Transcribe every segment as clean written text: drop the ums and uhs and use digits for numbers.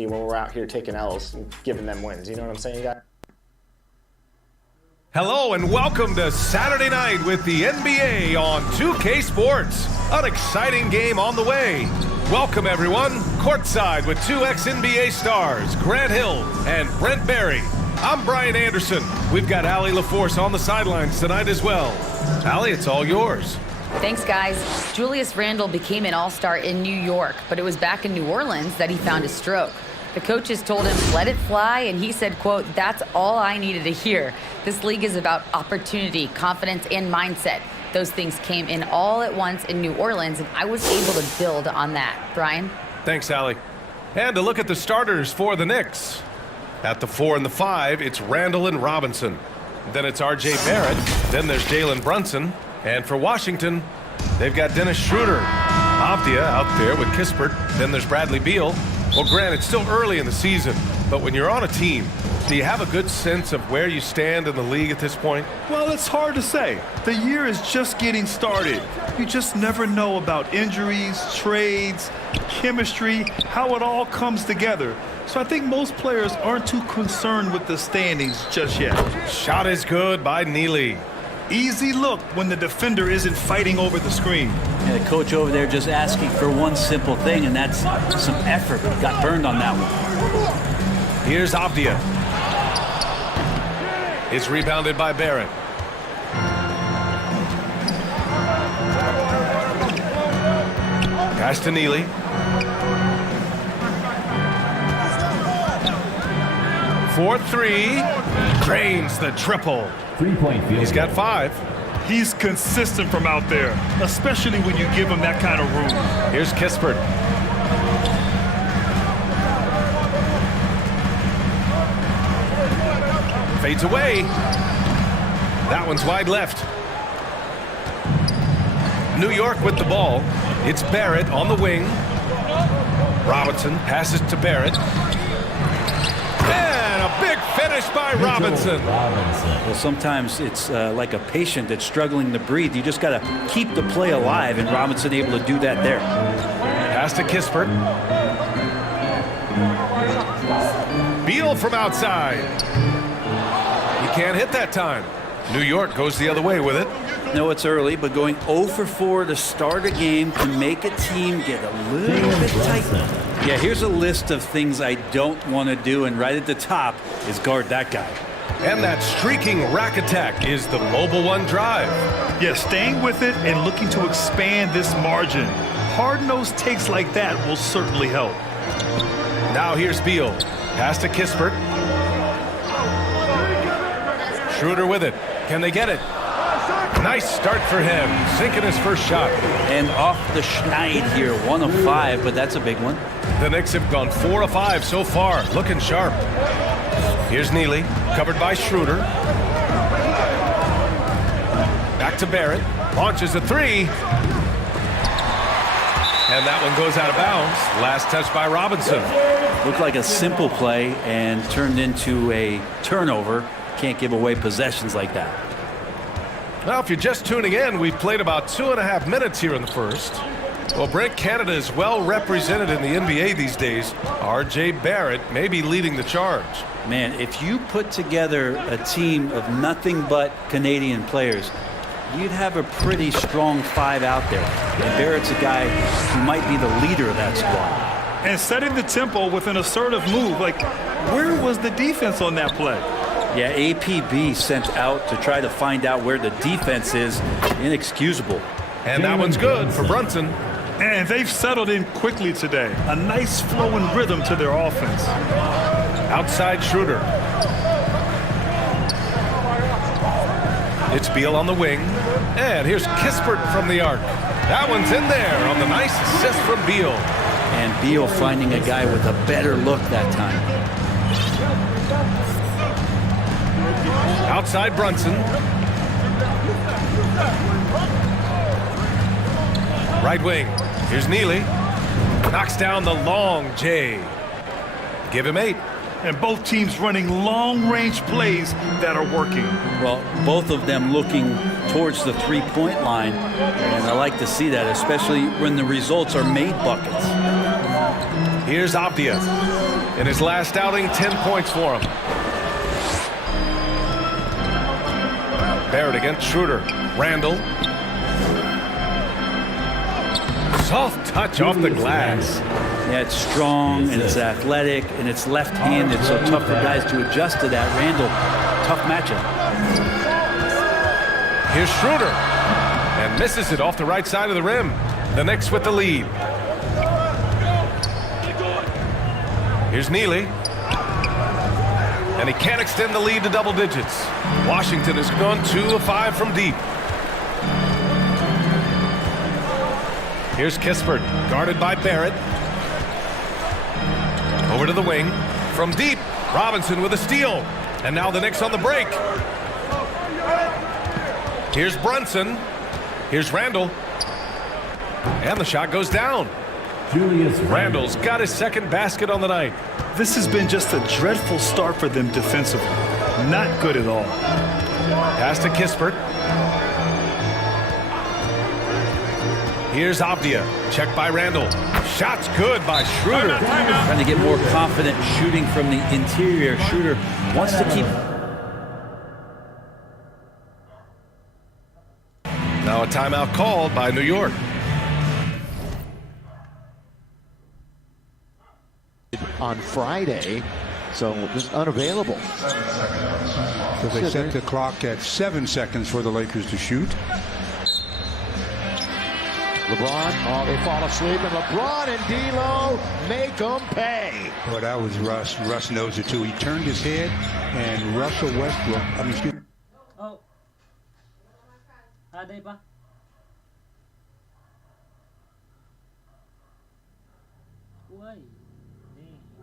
be when we're out here taking L's and giving them wins. You know what I'm saying, guys? Hello and welcome to Saturday night with the NBA on 2K Sports. An exciting game on the way. Welcome everyone, courtside with two ex-NBA stars, Grant Hill and Brent Barry. I'm Brian Anderson. We've got Allie LaForce on the sidelines tonight as well. Allie, it's all yours. Thanks, guys. Julius Randle became an all-star in New York, but it was back in New Orleans that he found a stroke. The coaches told him, let it fly, and he said, quote, that's all I needed to hear. This league is about opportunity, confidence, and mindset. Those things came in all at once in New Orleans, and I was able to build on that. Brian? Thanks, Allie. And to look at the starters for the Knicks. At the 4 and the 5, it's Randle and Robinson. Then it's R.J. Barrett. Then there's Jalen Brunson. And for Washington, they've got Dennis Schroeder. Avdia out there with Kispert. Then there's Bradley Beal. Well, Grant, it's still early in the season, but when you're on a team, do you have a good sense of where you stand in the league at this point? Well, it's hard to say. The year is just getting started. You just never know about injuries, trades, chemistry, how it all comes together. So I think most players aren't too concerned with the standings just yet. Shot is good by Neely. Easy look when the defender isn't fighting over the screen. And the coach over there just asking for one simple thing, and that's some effort. Got burned on that one. Here's Avdia. It's rebounded by Barrett. Pass to Neely. For three. Drains the triple. Three-point field. He's got 5. He's consistent from out there, especially when you give him that kind of room. Here's Kispert. Fades away. That one's wide left. New York with the ball. It's Barrett on the wing. Robinson passes to Barrett. And a big finish by Robinson. Well, sometimes it's like a patient that's struggling to breathe. You just got to keep the play alive, and Robinson able to do that there. Pass to Kispert. Beal from outside. He can't hit that time. New York goes the other way with it. No, it's early, but going 0 for 4 to start a game can make a team get a little bit tight. Yeah, here's a list of things I don't want to do, and right at the top is guard that guy. And that streaking rack attack is the Mobile One drive. Yeah, staying with it and looking to expand this margin. Hard-nosed takes like that will certainly help. Now here's Beal. Pass to Kispert. Schroeder with it. Can they get it? Nice start for him. Sinking his first shot. And off the schneid here, 1 of 5, but that's a big one. The Knicks have gone 4 of 5 so far. Looking sharp. Here's Neely. Covered by Schroeder. Back to Barrett. Launches a 3. And that one goes out of bounds. Last touch by Robinson. Looked like a simple play and turned into a turnover. Can't give away possessions like that. Now, if you're just tuning in, we've played about 2.5 minutes here in the first. Well, Brent, Canada is well represented in the NBA these days. R.J. Barrett may be leading the charge. Man, if you put together a team of nothing but Canadian players, you'd have a pretty strong 5 out there. And Barrett's a guy who might be the leader of that squad. And setting the tempo with an assertive move. Like, where was the defense on that play? Yeah, APB sent out to try to find out where the defense is. Inexcusable. And that one's good for Brunson. And they've settled in quickly today. A nice flowing rhythm to their offense. Outside Schroeder. It's Beal on the wing. And here's Kispert from the arc. That one's in there on the nice assist from Beal. And Beal finding a guy with a better look that time. Outside Brunson. Right wing. Here's Neely. Knocks down the long J. Give him 8. And both teams running long-range plays that are working. Well, both of them looking towards the three-point line. And I like to see that, especially when the results are made buckets. Here's Avdia. In his last outing, 10 points for him. Barrett against Schroeder. Randall. Soft touch off the glass. Yeah, it's strong and it's athletic and it's left-handed, so tough for guys to adjust to that. Randall, tough matchup. Here's Schroeder. And misses it off the right side of the rim. The Knicks with the lead. Here's Neely. And he can't extend the lead to double digits. Washington has gone 2 of 5 from deep. Here's Kispert, guarded by Barrett. Over to the wing. From deep, Robinson with a steal. And now the Knicks on the break. Here's Brunson. Here's Randall. And the shot goes down. Randall's got his second basket on the night. This has been just a dreadful start for them defensively. Not good at all. Pass to Kispert. Here's Avdia. Checked by Randall. Shot's good by Schroeder. Trying to get more confident shooting from the interior. Schroeder wants to keep... Now a timeout called by New York. On Friday, so just unavailable. So they set the clock at 7 seconds for the Lakers to shoot. LeBron, oh, they fall asleep, and LeBron and D'Lo make them pay. Well, that was Russ. Russ knows it too. He turned his head, and Russell Westbrook, excuse me. Oh. Ada pa? Uy.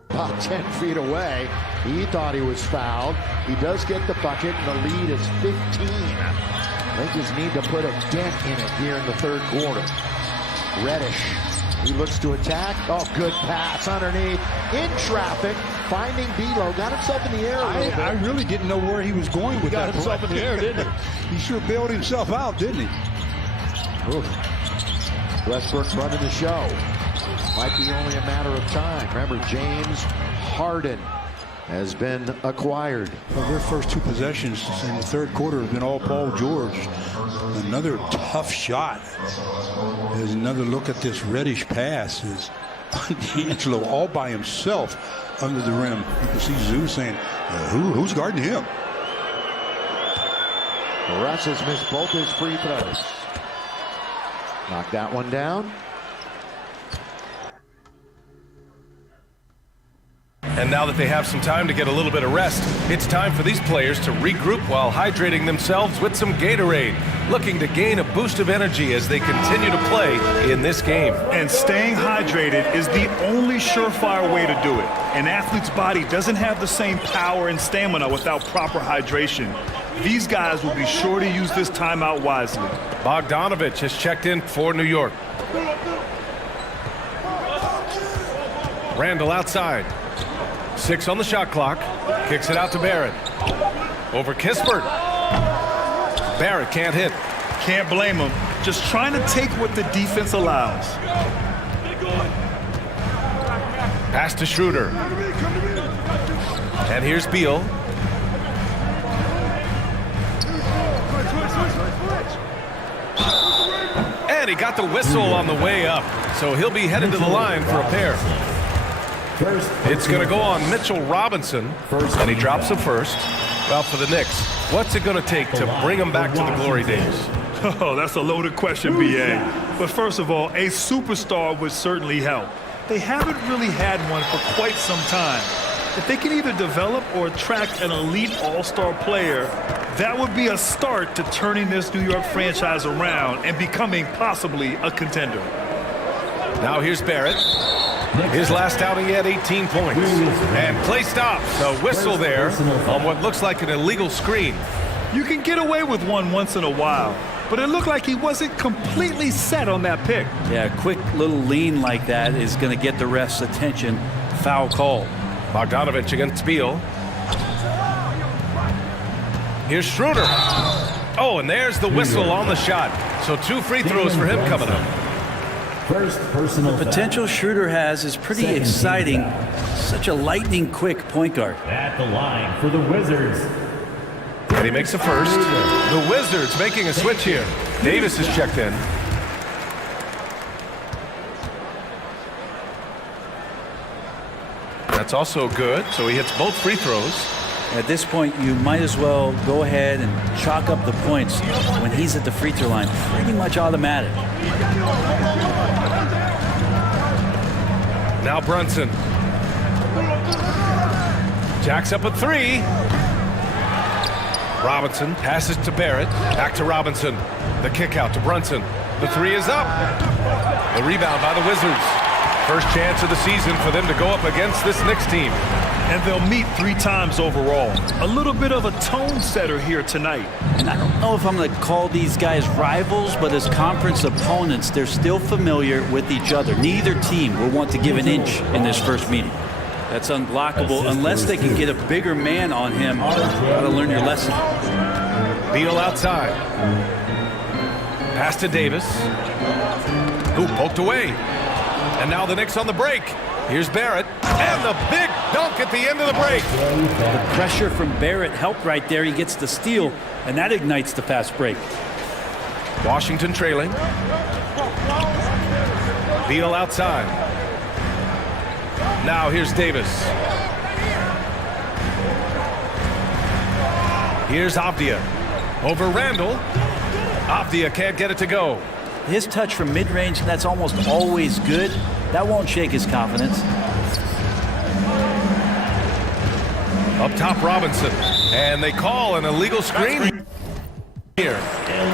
About 10 feet away. He thought he was fouled. He does get the bucket, and the lead is 15. Lakers need to put a dent in it here in the third quarter. Reddish, he looks to attack. Oh, good pass underneath. In traffic, finding D'Lo. Got himself in the air a little bit. I really didn't know where he was going with that. Got himself in the air, didn't he? He sure bailed himself out, didn't he? Oof. Westbrook running the show. Might be only a matter of time. Remember, James Harden has been acquired. Well, their first 2 possessions in the third quarter have been all Paul George. Another tough shot. There's another look at this Reddish pass. Is D'Angelo all by himself under the rim. You can see Zeus saying, who's guarding him? Russ has missed both his free throws. Knock that one down. And now that they have some time to get a little bit of rest, it's time for these players to regroup while hydrating themselves with some Gatorade, looking to gain a boost of energy as they continue to play in this game. And staying hydrated is the only surefire way to do it. An athlete's body doesn't have the same power and stamina without proper hydration. These guys will be sure to use this timeout wisely. Bogdanovich has checked in for New York. Randall outside. 6 on the shot clock. Kicks it out to Barrett. Over Kispert. Barrett can't hit. Can't blame him. Just trying to take what the defense allows. Pass to Schroeder. And here's Beal. And he got the whistle on the way up. So he'll be headed to the line for a pair. It's going to go on Mitchell Robinson, and he drops the first. Well, for the Knicks, what's it going to take to bring them back to the glory days? Oh, that's a loaded question, B.A. But first of all, a superstar would certainly help. They haven't really had one for quite some time. If they can either develop or attract an elite all-star player, that would be a start to turning this New York franchise around and becoming possibly a contender. Now here's Barrett. His last outing, he had 18 points. And play stops. A whistle there on what looks like an illegal screen. You can get away with one once in a while, but it looked like he wasn't completely set on that pick. Yeah, a quick little lean like that is going to get the ref's attention. Foul call. Bogdanovich against Beal. Here's Schroeder. Oh, and there's the whistle on the shot. So 2 free throws for him coming up. First personal The potential Schroeder has is pretty Second team exciting. foul. Such a lightning quick point guard. At the line for the Wizards. And he makes a first. The Wizards making a switch here. Davis is checked in. That's also good, so he hits both free throws. At this point, you might as well go ahead and chalk up the points when he's at the free throw line. Pretty much automatic. Now Brunson. Jacks up a three. Robinson passes to Barrett. Back to Robinson. The kick out to Brunson. The three is up. The rebound by the Wizards. First chance of the season for them to go up against this Knicks team. And they'll meet 3 times overall. A little bit of a tone setter here tonight. And I don't know if I'm going to call these guys rivals, but as conference opponents, they're still familiar with each other. Neither team will want to give an inch in this first meeting. That's unblockable unless they can get a bigger man on him. Got to learn your lesson. Beal outside. Pass to Davis. Who poked away. And now the Knicks on the break. Here's Barrett. And the big dunk at the end of the break. The pressure from Barrett helped right there. He gets the steal, and that ignites the fast break. Washington trailing. Beal outside. Now here's Davis. Here's Avdia. Over Randall. Avdia can't get it to go. His touch from mid-range, that's almost always good. That won't shake his confidence. Up top, Robinson. And they call an illegal screen here.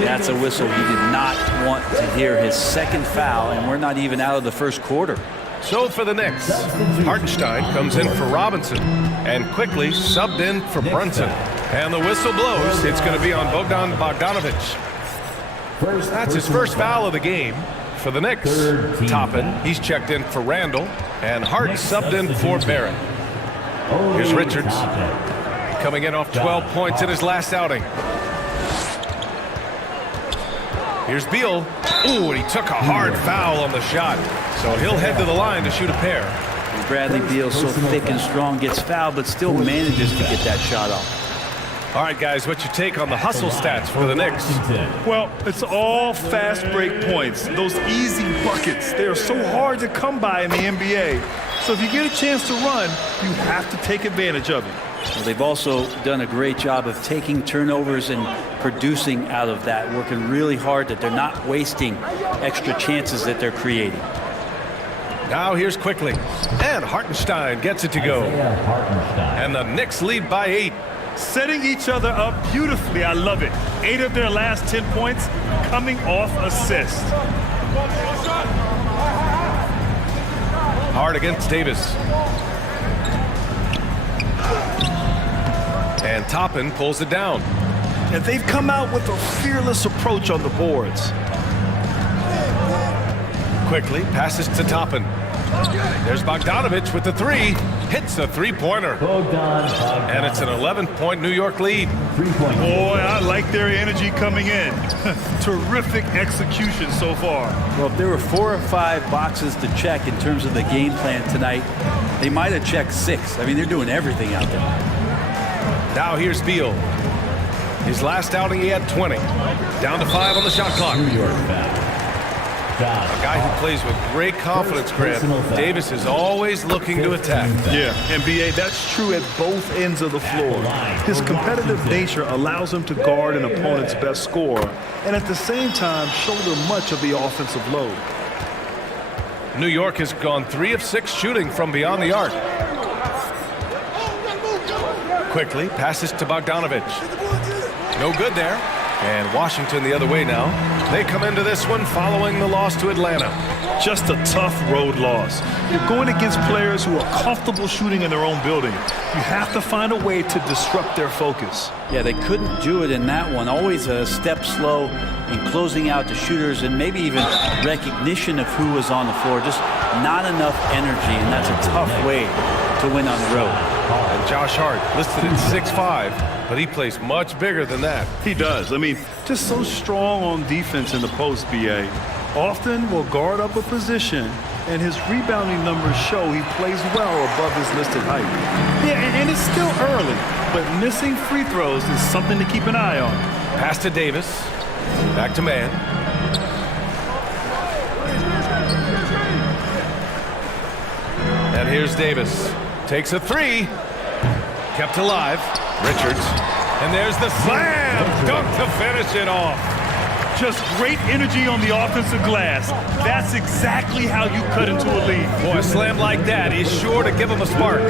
That's a whistle. He did not want to hear his second foul, and we're not even out of the first quarter. So for the Knicks, Hartenstein comes in for Robinson and quickly subbed in for Brunson. And the whistle blows. It's going to be on Bogdanovic. That's his first foul of the game for the Knicks. Toppin, he's checked in for Randall, and Hart subbed in for Barrett. Here's Richards, coming in off 12 points in his last outing. Here's Beal. Ooh, and he took a hard foul on the shot, so he'll head to the line to shoot a pair. Bradley Beal, so thick and strong, gets fouled, but still manages to get that shot off. All right, guys, what's your take on the hustle stats for the Knicks? Well, it's all fast break points. Those easy buckets, they are so hard to come by in the NBA. So if you get a chance to run, you have to take advantage of it. Well, they've also done a great job of taking turnovers and producing out of that, working really hard that they're not wasting extra chances that they're creating. Now here's Quickly, and Hartenstein gets it to go. And the Knicks lead by 8. Setting each other up beautifully. I love it. 8 of their last 10 points coming off assists. Hard against Davis. And Toppin pulls it down. And they've come out with a fearless approach on the boards. Quickly passes to Toppin. There's Bogdanovic with the three. Hits a three-pointer. And it's an 11-point New York lead. Boy, I like their energy coming in. Terrific execution so far. Well, if there were 4 or 5 boxes to check in terms of the game plan tonight, they might have checked 6. I mean, they're doing everything out there. Now here's Beal. His last outing, he had 20. Down to 5 on the shot clock. A guy who plays with great confidence, Grant. Davis is always looking to attack. Yeah, NBA, that's true at both ends of the floor. His competitive nature allows him to guard an opponent's best scorer and at the same time shoulder much of the offensive load. New York has gone 3 of 6 shooting from beyond the arc. Quickly passes to Bogdanovic. No good there. And Washington the other way now. They come into this one following the loss to Atlanta. Just a tough road loss. You're going against players who are comfortable shooting in their own building. You have to find a way to disrupt their focus. Yeah, they couldn't do it in that one. Always a step slow in closing out the shooters and maybe even recognition of who was on the floor. Just not enough energy, and that's a tough way to win on the road. And Josh Hart listed at 6'5", but he plays much bigger than that. He does. I mean, just so strong on defense in the post, BA. Often will guard up a position, and his rebounding numbers show he plays well above his listed height. Yeah, and it's still early, but missing free throws is something to keep an eye on. Pass to Davis. Back to man. And here's Davis. Takes a three. Kept alive. Richards. And there's the slam. Dunk to finish it off. Just great energy on the offensive glass. That's exactly how you cut into a lead. Boy, a slam like that is sure to give him a spark.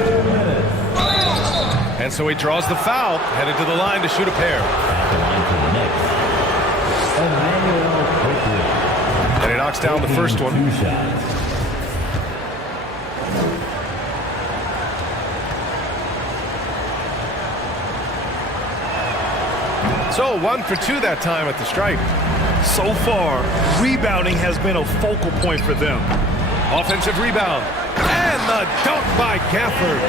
And so he draws the foul, headed to the line to shoot a pair. And he knocks down the first one. So 1 for 2 that time at the stripe. So far, rebounding has been a focal point for them. Offensive rebound. And the dunk by Gafford.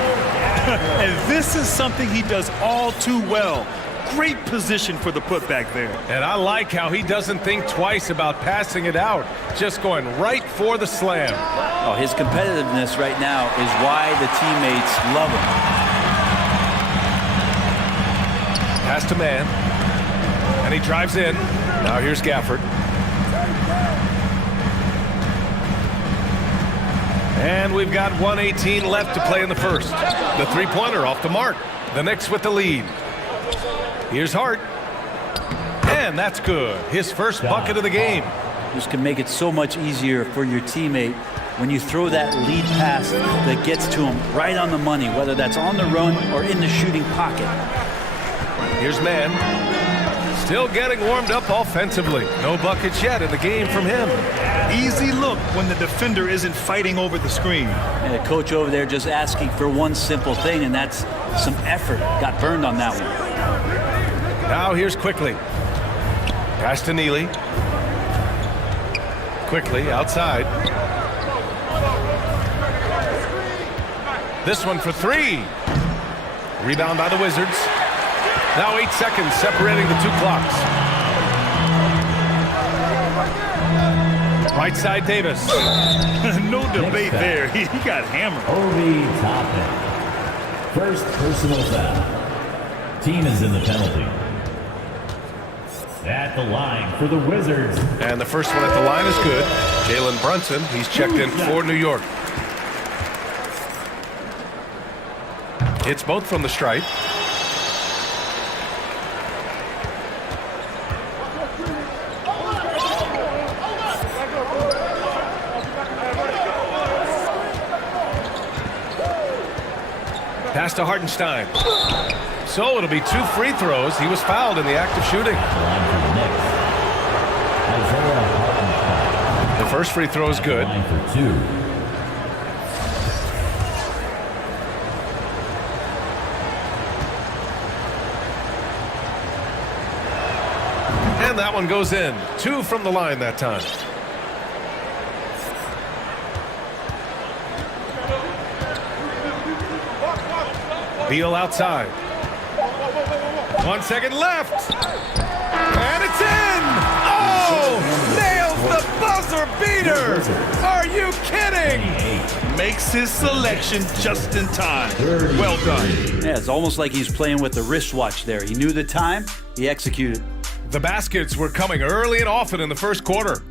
And this is something he does all too well. Great position for the putback there. And I like how he doesn't think twice about passing it out. Just going right for the slam. Oh, his competitiveness right now is why the teammates love him. Pass to man. And he drives in. Now here's Gafford. And we've got 1:18 left to play in the first. The three-pointer off the mark. The Knicks with the lead. Here's Hart. And that's good. His first bucket of the game. This can make it so much easier for your teammate when you throw that lead pass that gets to him right on the money, whether that's on the run or in the shooting pocket. Here's man. Still getting warmed up offensively. No buckets yet in the game from him. Easy look when the defender isn't fighting over the screen. And the coach over there just asking for one simple thing, and that's some effort. Got burned on that one. Now here's Quickly. Pass to Neely. Quickly outside. This one for three. Rebound by the Wizards. Now 8 seconds separating the two clocks. Right side Davis. No debate there. He got hammered. Obi Toppin. First personal foul. Team is in the penalty. At the line for the Wizards. And the first one at the line is good. Jalen Brunson, he's checked in for New York. Hits both from the stripe. Pass to Hartenstein. So it'll be 2 free throws. He was fouled in the act of shooting. The first free throw is good. And that one goes in. 2 from the line that time. Beal outside. 1 second left. And it's in! Oh! Nails the buzzer beater! Are you kidding? Makes his selection just in time. Well done. Yeah, it's almost like he's playing with the wristwatch there. He knew the time, he executed. The baskets were coming early and often in the first quarter.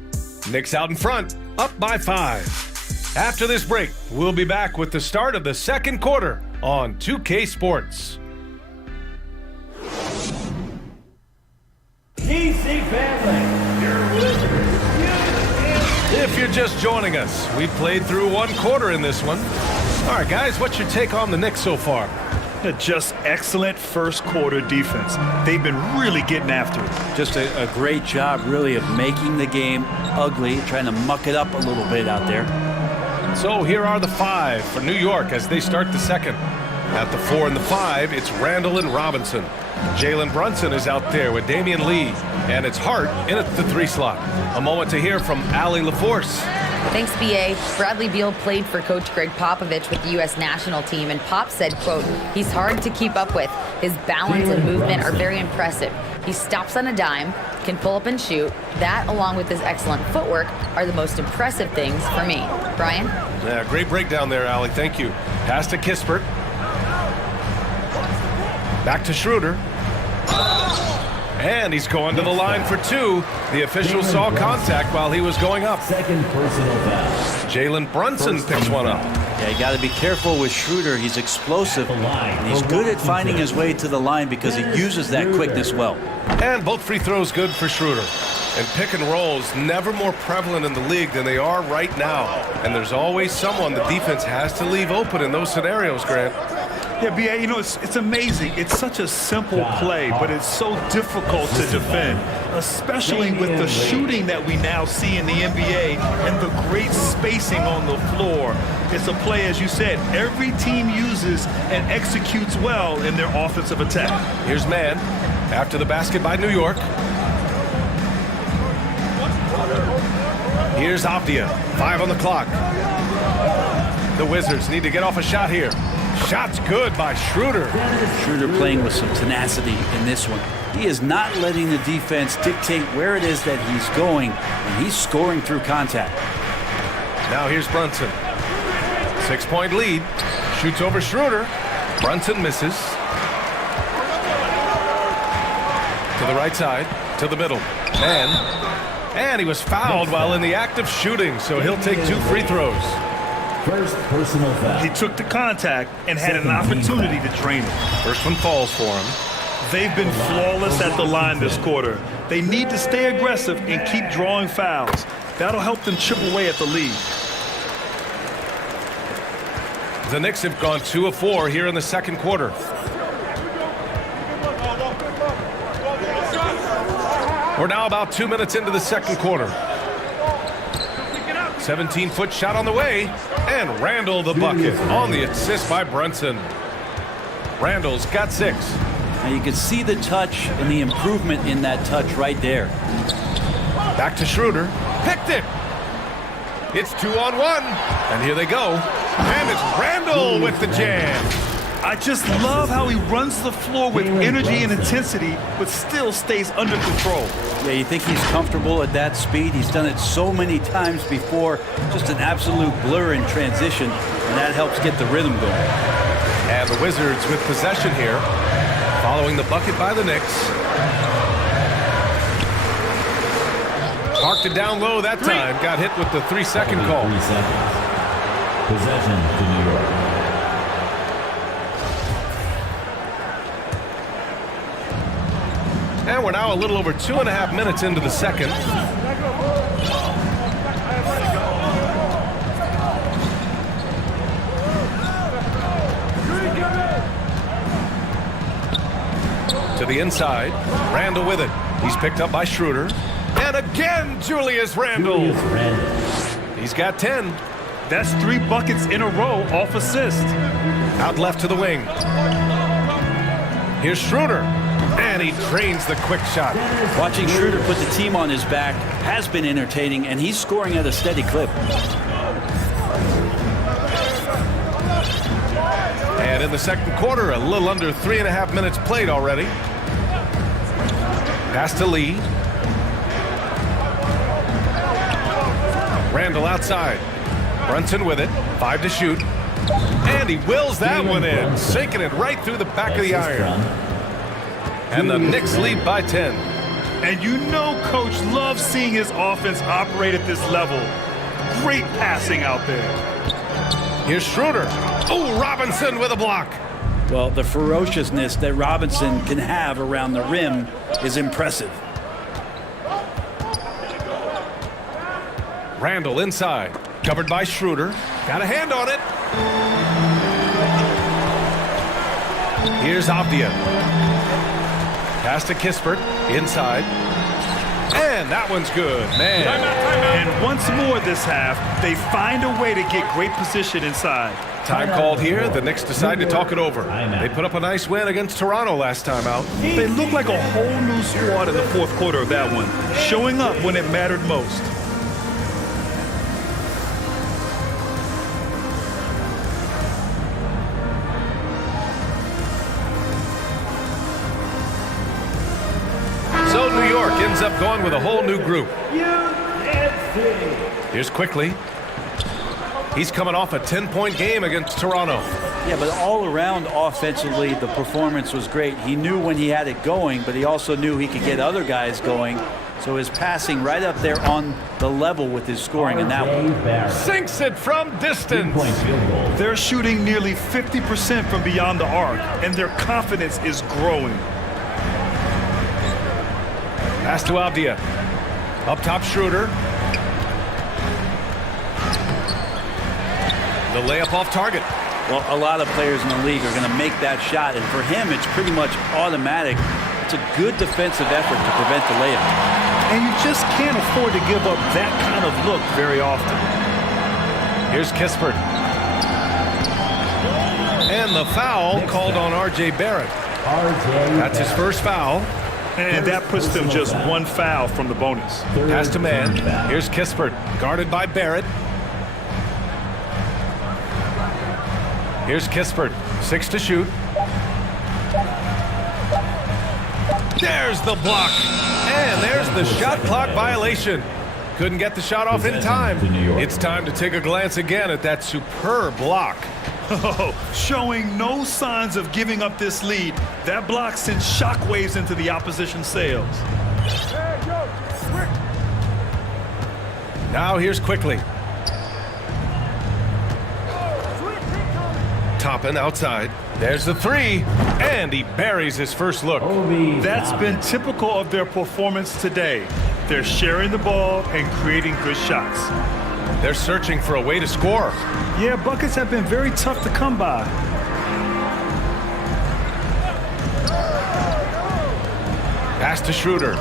Knicks out in front, up by 5. After this break, we'll be back with the start of the second quarter on 2K Sports. DC family, your Wizards. If you're just joining us, we played through 1 quarter in this one. All right, guys, what's your take on the Knicks so far? Just excellent first quarter defense. They've been really getting after it. Just a great job, really, of making the game ugly, trying to muck it up a little bit out there. So here are the 5 for New York as they start the second. At the 4 and the 5, it's Randall and Robinson. Jalen Brunson is out there with Damian Lee. And it's Hart in at the 3 slot. A moment to hear from Allie LaForce. Thanks, B.A. Bradley Beal played for Coach Greg Popovich with the U.S. national team, and Pop said, quote, he's hard to keep up with. His balance and movement are very impressive. He stops on a dime, can pull up and shoot. That, along with his excellent footwork, are the most impressive things for me. Brian? Yeah, great breakdown there, Allie. Thank you. Pass to Kispert. Back to Schroeder. And he's going to the line for two. The official saw contact while he was going up. Second personal foul. Jalen Brunson picks one up. Yeah, you got to be careful with Schroeder. He's explosive, and he's good at finding his way to the line because he uses that quickness well. And both free throws good for Schroeder. And pick and rolls never more prevalent in the league than they are right now. And there's always someone the defense has to leave open in those scenarios, Grant. Yeah, B.A., you know, it's amazing. It's such a simple play, but it's so difficult to defend, especially with the shooting that we now see in the NBA and the great spacing on the floor. It's a play, as you said, every team uses and executes well in their offensive attack. Here's Mann after the basket by New York. Here's Avdia, 5 on the clock. The Wizards need to get off a shot here. Shot's good by Schroeder. Schroeder playing with some tenacity in this one. He is not letting the defense dictate where it is that he's going, and he's scoring through contact. Now here's Brunson. 6-point lead. Shoots over Schroeder. Brunson misses. To the right side. To the middle. And he was fouled while in the act of shooting, so he'll take 2 free throws. First personal foul. He took the contact and had an opportunity to drain it. First one falls for him. They've been flawless at the line this quarter. They need to stay aggressive and keep drawing fouls. That'll help them chip away at the lead. The Knicks have gone 2 of 4 here in the second quarter. We're now about 2 minutes into the second quarter. 17-foot shot on the way, and Randall the bucket on the assist by Brunson. Randall's got 6. Now you can see the touch and the improvement in that touch right there. Back to Schroeder. Picked it. It's 2-on-1. And here they go. And it's Randall with the jam. I just love how he runs the floor with energy and intensity, but still stays under control. Yeah, you think he's comfortable at that speed? He's done it so many times before. Just an absolute blur in transition, and that helps get the rhythm going. And the Wizards with possession here, following the bucket by the Knicks. Parked it down low that time. Got hit with the 3-second call. 3 seconds. Possession to New York. And we're now a little over 2.5 minutes into the second. To the inside. Randall with it. He's picked up by Schroeder. And again, Julius Randall. He's got 10. That's 3 buckets in a row off assist. Out left to the wing. Here's Schroeder. And he drains the quick shot. Watching Schroeder put the team on his back has been entertaining, and he's scoring at a steady clip. And in the second quarter, a little under 3.5 minutes played already. Pass to Lee. Randall outside. Brunson with it. 5 to shoot. And he wills that one in, sinking it right through the back of the iron. And the Knicks lead by 10. And you know Coach loves seeing his offense operate at this level. Great passing out there. Here's Schroeder. Oh, Robinson with a block. Well, the ferociousness that Robinson can have around the rim is impressive. Randall inside. Covered by Schroeder. Got a hand on it. Here's Avdia. Pass to Kispert, inside. And that one's good, man. And once more this half, they find a way to get great position inside. Time called here. The Knicks decide to talk it over. They put up a nice win against Toronto last time out. They look like a whole new squad in the fourth quarter of that one, showing up when it mattered most. ends up going with a whole new group. Here's Quickly. He's coming off a 10-point game against Toronto. Yeah, but all around offensively, the performance was great. He knew when he had it going, but he also knew he could get other guys going. So his passing right up there on the level with his scoring in that one. Sinks it from distance. They're shooting nearly 50% from beyond the arc, and their confidence is growing. Pass to Avdia. Up top, Schroeder. The layup off target. Well, a lot of players in the league are going to make that shot, and for him, it's pretty much automatic. It's a good defensive effort to prevent the layup. And you just can't afford to give up that kind of look very often. Here's Kispert. And the foul called on R.J. Barrett. That's his first foul. And that puts them just one foul from the bonus. Pass to man. Here's Kispert, guarded by Barrett. Here's Kispert, 6 to shoot. There's the block. And there's the shot clock violation. Couldn't get the shot off in time. It's time to take a glance again at that superb block. Oh, showing no signs of giving up this lead. That block sent shockwaves into the opposition sails. Now here's Quickly. Toppin outside. There's the three, and he buries his first look. That's been typical of their performance today. They're sharing the ball and creating good shots. They're searching for a way to score. Yeah, buckets have been very tough to come by. Pass to Schroeder.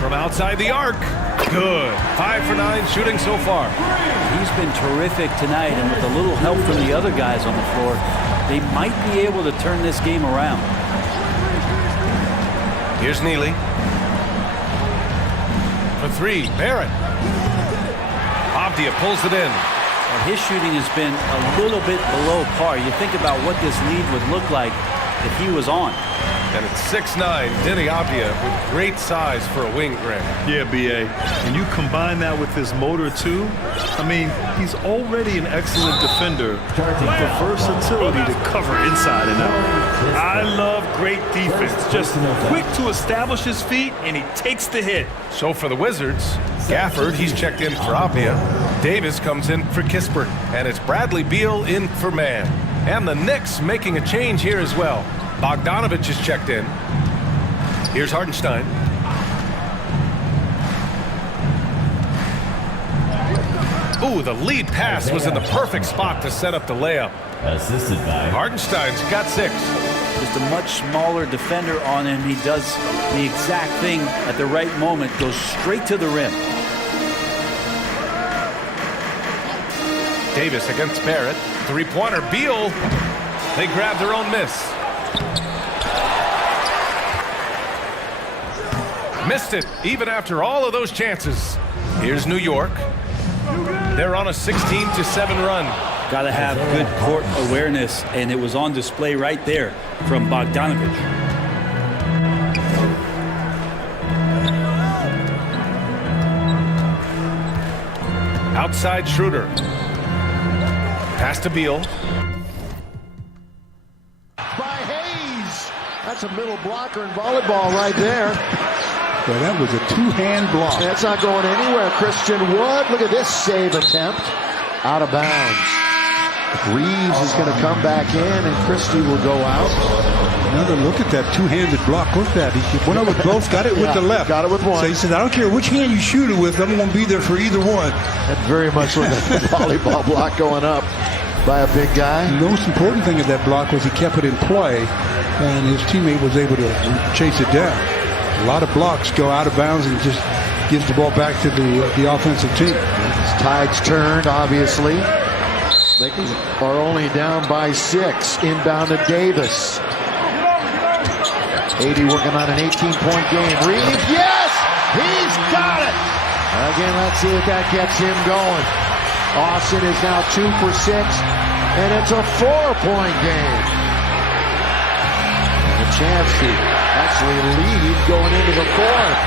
From outside the arc. Good. 5 for 9 shooting so far. He's been terrific tonight, and with a little help from the other guys on the floor, they might be able to turn this game around. Here's Neely. For 3, Barrett. Avdia pulls it in. And his shooting has been a little bit below par. You think about what this lead would look like if he was on. And it's 6'9", Denny Avdia with great size for a wing, Greg. Yeah, B.A. And you combine that with his motor, too. I mean, he's already an excellent defender with the versatility to cover inside and out. I love great defense. Just quick to establish his feet, and he takes the hit. So for the Wizards, Gafford, he's checked in for Avdia. Davis comes in for Kispert. And it's Bradley Beal in for Mann. And the Knicks making a change here as well. Bogdanovich is checked in. Here's Hartenstein. Ooh, the lead pass was in the perfect spot to set up the layup. Assisted by Hartenstein's got 6. Just a much smaller defender on him. He does the exact thing at the right moment, goes straight to the rim. Davis against Barrett. Three-pointer. Beal. They grab their own miss. Missed it, even after all of those chances. Here's New York. They're on a 16-7 run. Got to have good court awareness, and it was on display right there from Bogdanovich. Outside Schroeder. Pass to Beal. By Hayes. That's a middle blocker in volleyball right there. Well, that was a two-hand block. That's not going anywhere. Christian Wood, look at this save attempt. Out of bounds. Reeves is going to come back in, and Christie will go out. Another look at that two-handed block. Look at that. He went over both, got it with the left. Got it with one. So he said, I don't care which hand you shoot it with, I'm going to be there for either one. That very much looked like a volleyball block going up by a big guy. The most important thing of that block was he kept it in play, and his teammate was able to chase it down. A lot of blocks go out of bounds and just gives the ball back to the offensive team. Tides turned, obviously. Lakers are only down by 6. Inbound to Davis. 80 working on an 18-point game. Reeves, yes! He's got it! Again, let's see if that gets him going. Austin is now 2 for 6, and it's a 4-point game. chance to actually lead going into the fourth.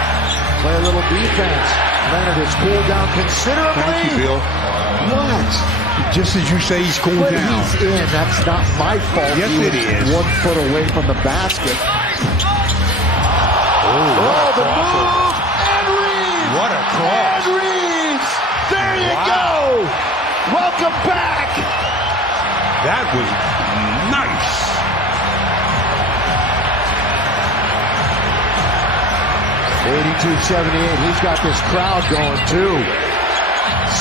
Play a little defense. Leonard has cooled down considerably. Thank you, Bill. What? Just as you say, he's cooled But down. he's in. That's not my fault. Yes, He it was is. 1 foot away from the basket. Oh, the move! And Reeves! What a cross. And Reeves! There you go! Welcome back! That was nice. $82.78. He's got this crowd going too.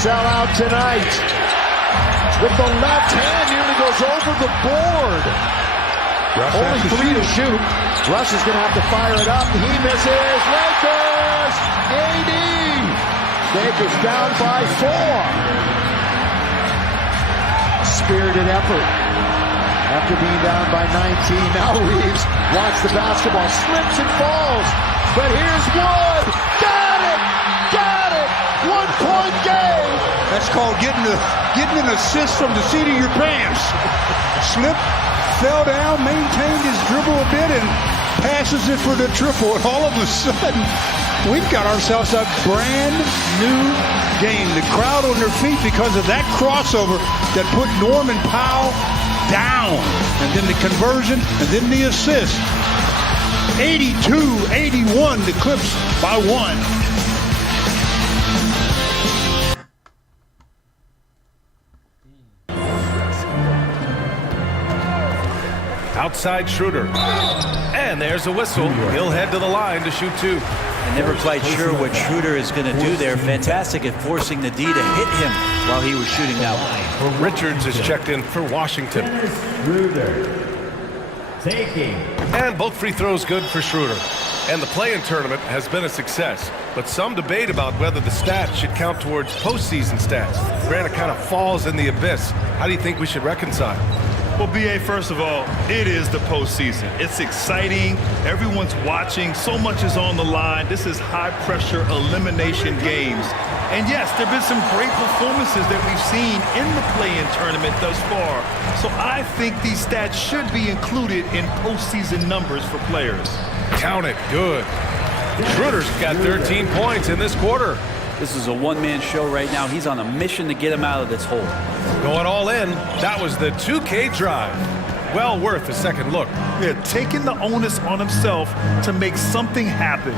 Sell out tonight. With the left hand, nearly goes over the board. Russ Only has to 3 to shoot. Russ is going to have to fire it up. He misses. Lakers! AD! Lakers down by 4. Spirited effort. After being down by 19, now Reeves wants the basketball. Slips and falls. But here's Wood. Got it! Got it! 1-point game. That's called getting an assist from the seat of your pants. Slip, fell down, maintained his dribble a bit, and passes it for the triple. And all of a sudden, we've got ourselves a brand new game. The crowd on their feet because of that crossover that put Norman Powell down. And then the conversion, and then the assist. 82-81, the Clips by 1. Outside Schroeder. And there's a whistle. He'll head to the line to shoot 2. I'm never quite sure what Schroeder is going to do there. Fantastic at forcing the D to hit him while he was shooting that one. Richards is checked in for Washington. Schroeder taking. And both free throws good for Schroeder. And the play-in tournament has been a success, but some debate about whether the stats should count towards postseason stats. Grant, it kind of falls in the abyss. How do you think we should reconcile? Well, B.A., first of all, it is the postseason. It's exciting. Everyone's watching. So much is on the line. This is high-pressure elimination games. And yes, there have been some great performances that we've seen in the play-in tournament thus far. So I think these stats should be included in postseason numbers for players. Count it. Good. Schroeder's got 13 points in this quarter. This is a one-man show right now. He's on a mission to get him out of this hole. Going all in. That was the 2K drive. Well worth a second look. Yeah, taking the onus on himself to make something happen.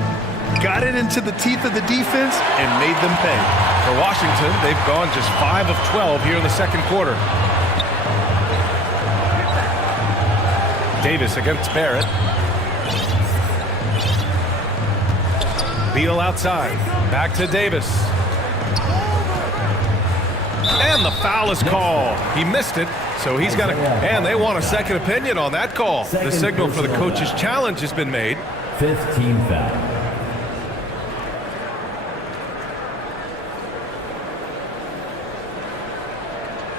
Got it into the teeth of the defense and made them pay. For Washington, they've gone just 5 of 12 here in the second quarter. Davis against Barrett. Beal outside. Back to Davis. And the foul is called. He missed it, so he's got to... And they want a second opinion on that call. The signal for the coach's challenge has been made. 15 foul.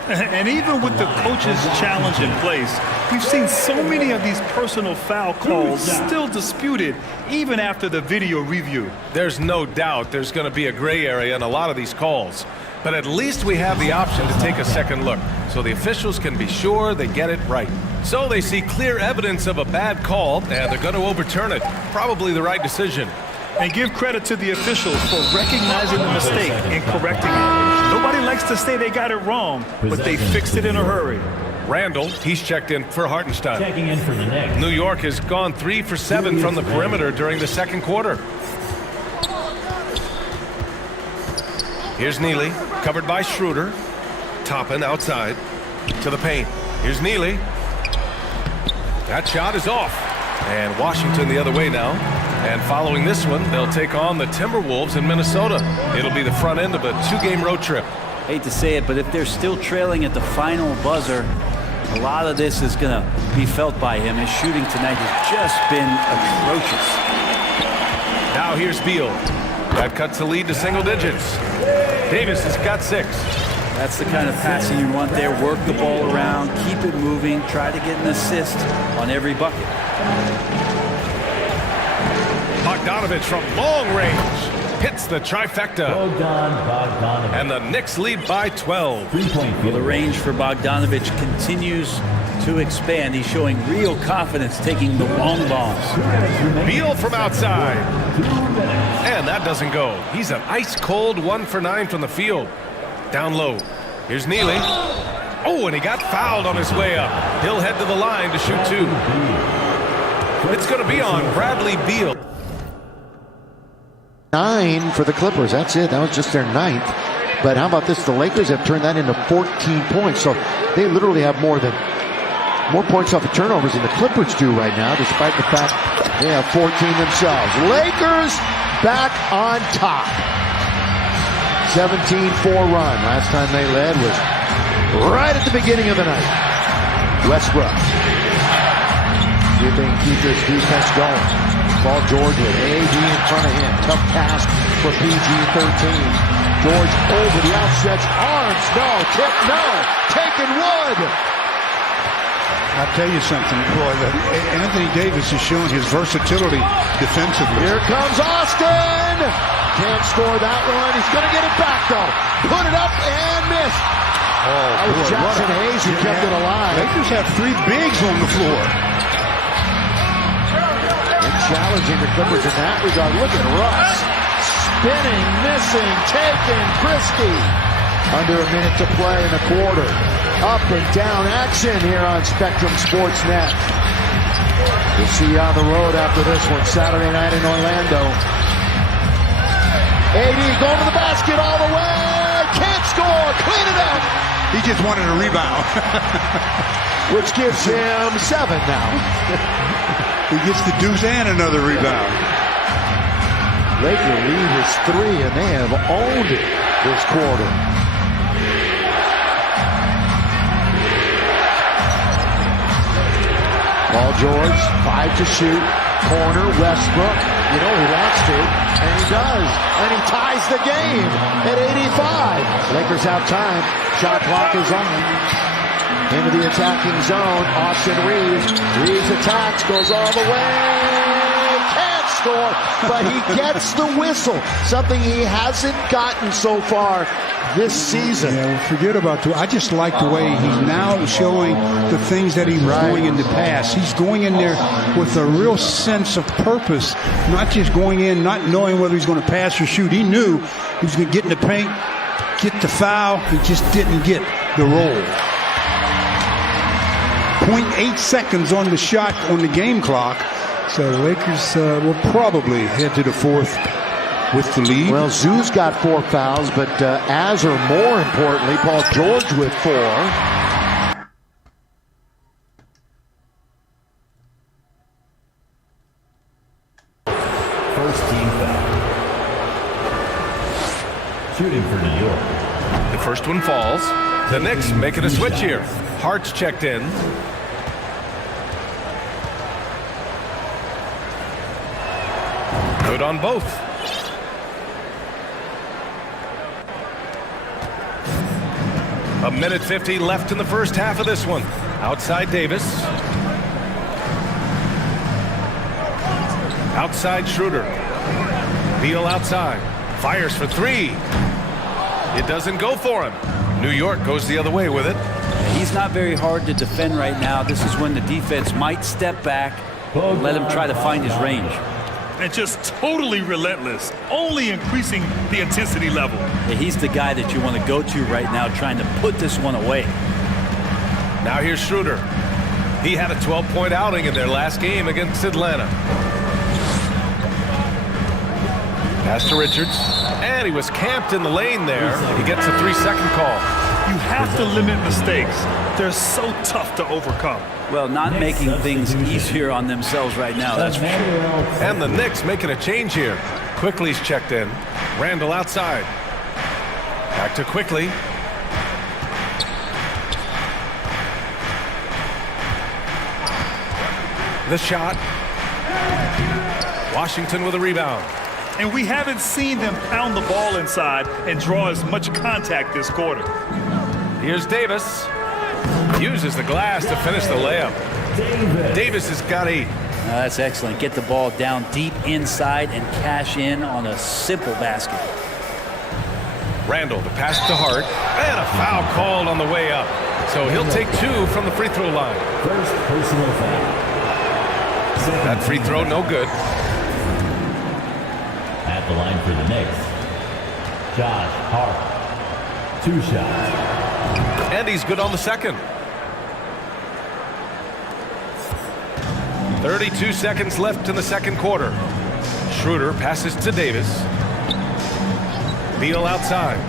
And even with the coach's challenge in place, we've seen so many of these personal foul calls still disputed even after the video review. There's no doubt there's going to be a gray area in a lot of these calls. But at least we have the option to take a second look, so the officials can be sure they get it right. So they see clear evidence of a bad call, and they're going to overturn it. Probably the right decision. And give credit to the officials for recognizing the mistake and correcting it. Nobody likes to say they got it wrong, but they fixed it in a hurry. Randall, he's checked in for Hartenstein. Checking in for the Knicks. New York has gone 3 for 7 from the perimeter during the second quarter. Here's Neely, covered by Schroeder. Toppin outside to the paint. Here's Neely. That shot is off. And Washington the other way now. And following this one, they'll take on the Timberwolves in Minnesota. It'll be the front end of a 2-game road trip. Hate to say it, but if they're still trailing at the final buzzer, a lot of this is going to be felt by him. His shooting tonight has just been atrocious. Now here's Beal. That cuts the lead to single digits. Davis has got 6. That's the kind of passing you want there. Work the ball around, keep it moving, try to get an assist on every bucket. Bogdanovich from long range hits the trifecta. Bogdanovich. And the Knicks lead by 12. 3-point Well, the range for Bogdanovich continues to expand. He's showing real confidence taking the long bombs. Beal from outside. And that doesn't go. He's an ice-cold 1 for 9 from the field. Down low. Here's Neely. Oh, and he got fouled on his way up. He'll head to the line to shoot 2. It's going to be on Bradley Beal. 9 for the Clippers. That's it. That was just their 9th. But how about this? The Lakers have turned that into 14 points. So they literally have more points off of turnovers than the Clippers do right now, despite the fact they have 14 themselves. Lakers back on top. 17-4 run. Last time they led was right at the beginning of the night. Westbrook. See if they can keep this defense going. Paul George with AD in front of him. Tough pass for PG-13. George over the outstretched arms. No. Tip, no. Taken Wood. I'll tell you something, boy. Anthony Davis is showing his versatility defensively. Here comes Austin. Can't score that one. He's going to get it back, though. Put it up and missed. That was Jackson Hayes who kept it alive. Lakers have 3 bigs on the floor. And challenging the Clippers in that regard. Look at Russ. Spinning, missing, taken, Christie. Under a minute to play in the quarter. Up and down action here on Spectrum Sportsnet. We'll see you on the road after this one, Saturday night in Orlando. AD going to the basket all the way. Can't score. Clean it up. He just wanted a rebound. Which gives him 7 now. He gets the deuce and another rebound. Laker lead is 3, and they have owned it this quarter. Paul George, 5 to shoot. Corner, Westbrook. You know he wants to, and he does. And he ties the game at 85. Lakers have time. Shot clock is on. Into the attacking zone. Austin Reeves. Reeves attacks, goes all the way. Can't score, but he gets the whistle. Something he hasn't gotten so far this season. Yeah, forget about that. I just like the way he's now showing the things that he was doing in the past. He's going in there with a real sense of purpose, not just going in, not knowing whether he's going to pass or shoot. He knew he was going to get in the paint, get the foul. He just didn't get the roll. 0.8 seconds on the shot on the game clock. So the Lakers will probably head to the 4th with the lead. Well, Zoo's got 4 fouls, but as or more importantly, Paul George with 4. First team foul. Shooting for New York. The first one falls. The Knicks making a switch here. Hart's checked in. Good on both. A minute 50 left in the first half of this one. Outside Davis. Outside Schroeder. Beal outside. Fires for 3. It doesn't go for him. New York goes the other way with it. He's not very hard to defend right now. This is when the defense might step back and let him try to find his range. And just totally relentless, only increasing the intensity level. Yeah, he's the guy that you want to go to right now, trying to put this one away. Now here's Schroeder. He had a 12-point outing in their last game against Atlanta. Pass to Richards. And he was camped in the lane there. He gets a 3-second call. You have to limit mistakes. They're so tough to overcome. Well, not making things easier on themselves right now, that's for sure. And the Knicks making a change here. Quickly's checked in. Randall outside. Back to Quickly. The shot. Washington with a rebound. And we haven't seen them pound the ball inside and draw as much contact this quarter. Here's Davis. Uses the glass to finish the layup. Davis has got 8. That's excellent. Get the ball down deep inside and cash in on a simple basket. Randall, the pass to Hart. And a foul called on the way up. So he'll take 2 from the free throw line. First personal foul. That free throw, no good. At the line for the Knicks, Josh Hart. 2 shots. And he's good on the second. 32 seconds left in the second quarter. Schroeder passes to Davis. Beal outside.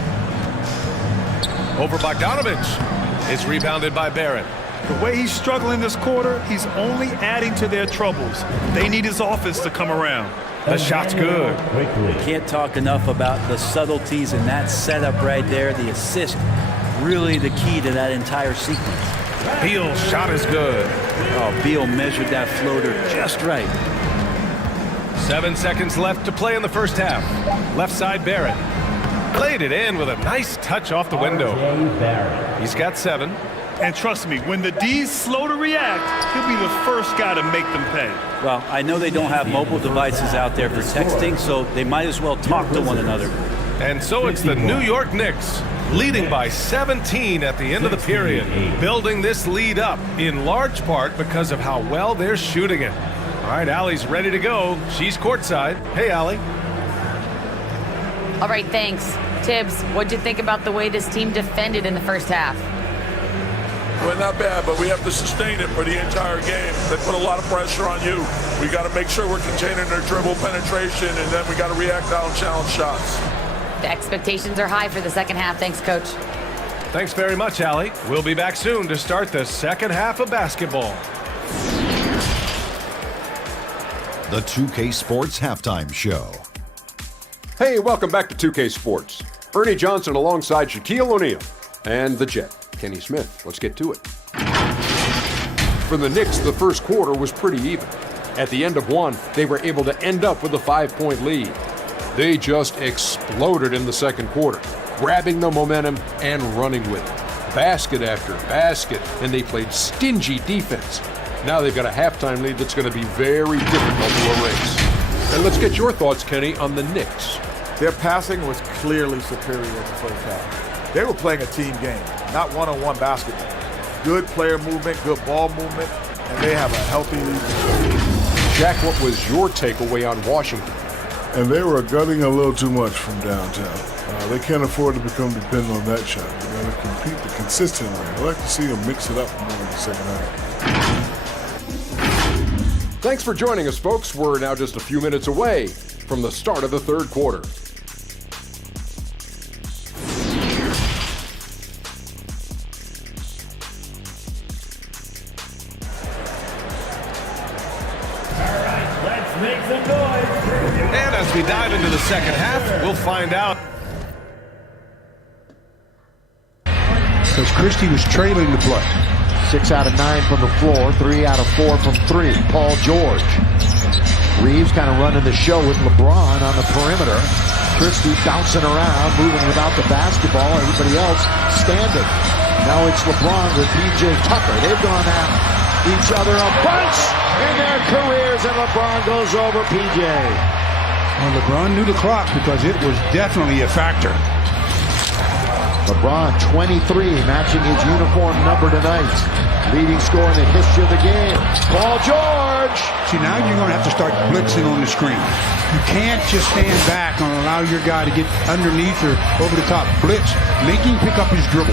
Over Bogdanovich. It's rebounded by Barrett. The way he's struggling this quarter, he's only adding to their troubles. They need his offense to come around. The shot's good. Can't talk enough about the subtleties in that setup right there. The assist, really the key to that entire sequence. Beal's shot is good. Oh, Beal measured that floater just right. 7 seconds left to play in the first half. Left side Barrett. Played it in with a nice touch off the window. He's got 7. And trust me, when the D's slow to react, he'll be the first guy to make them pay. Well, I know they don't have mobile devices out there for texting, so they might as well talk to one another. And so it's the New York Knicks leading by 17 at the end of the period, building this lead up in large part because of how well they're shooting it. All right, Allie's ready to go. She's courtside. Hey, Allie. All right, thanks. Tibbs, what'd you think about the way this team defended in the first half? Well, not bad, but we have to sustain it for the entire game. They put a lot of pressure on you. We got to make sure we're containing their dribble penetration, and then we got to react down challenge shots. The expectations are high for the second half. Thanks, Coach. Thanks very much, Allie. We'll be back soon to start the second half of basketball. The 2K Sports Halftime Show. Hey, welcome back to 2K Sports. Ernie Johnson alongside Shaquille O'Neal and the Jet, Kenny Smith. Let's get to it. For the Knicks, the first quarter was pretty even. At the end of one, they were able to end up with a 5-point lead. They just exploded in the second quarter, grabbing the momentum and running with it. Basket after basket, and they played stingy defense. Now they've got a halftime lead that's going to be very difficult to erase. And let's get your thoughts, Kenny, on the Knicks. Their passing was clearly superior in the first half. They were playing a team game, not one-on-one basketball. Good player movement, good ball movement, and they have a healthy lead. Jack, what was your takeaway on Washington? And they were gunning a little too much from downtown. They can't afford to become dependent on that shot. They got to compete the consistent way. I like to see them mix it up more in the second half. Thanks for joining us, folks. We're now just a few minutes away from the start of the third quarter. Make some noise. And as we dive into the second half, we'll find out. Because Christie was trailing the play. 6 out of 9 from the floor, 3 out of 4 from 3. Paul George. Reeves kind of running the show with LeBron on the perimeter. Christie bouncing around, moving without the basketball. Everybody else standing. Now it's LeBron with P.J. Tucker. They've gone at each other a bunch in their careers, and LeBron goes over P.J. Well, LeBron knew the clock because it was definitely a factor. LeBron, 23, matching his uniform number tonight. Leading scorer in the history of the game. Paul George. See, now you're going to have to start blitzing on the screen. You can't just stand back and allow your guy to get underneath or over the top. Blitz, make him pick up his dribble.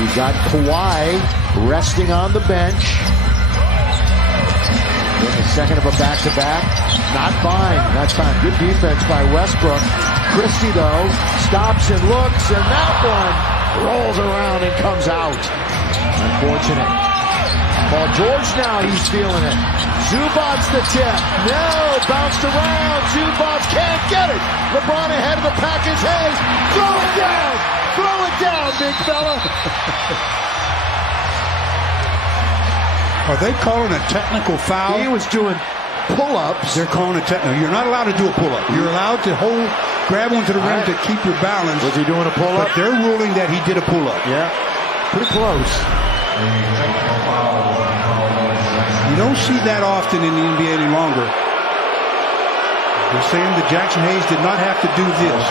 You got Kawhi resting on the bench. In the second of a back-to-back. Not fine that time. Good defense by Westbrook. Christie, though, stops and looks, and that one rolls around and comes out. Unfortunate. Paul George now, he's feeling it. Zubac's the tip. No, bounced around. Zubac can't get it. LeBron ahead of the pack his hands. Throw it down. Throw it down, big fella. Are they calling a technical foul? He was doing pull-ups. They're calling a technical. You're not allowed to do a pull-up. You're allowed to grab onto the rim to keep your balance. Was he doing a pull-up? But they're ruling that he did a pull-up. Yeah, pretty close. You don't see that often in the NBA any longer. They're saying that Jackson Hayes did not have to do this.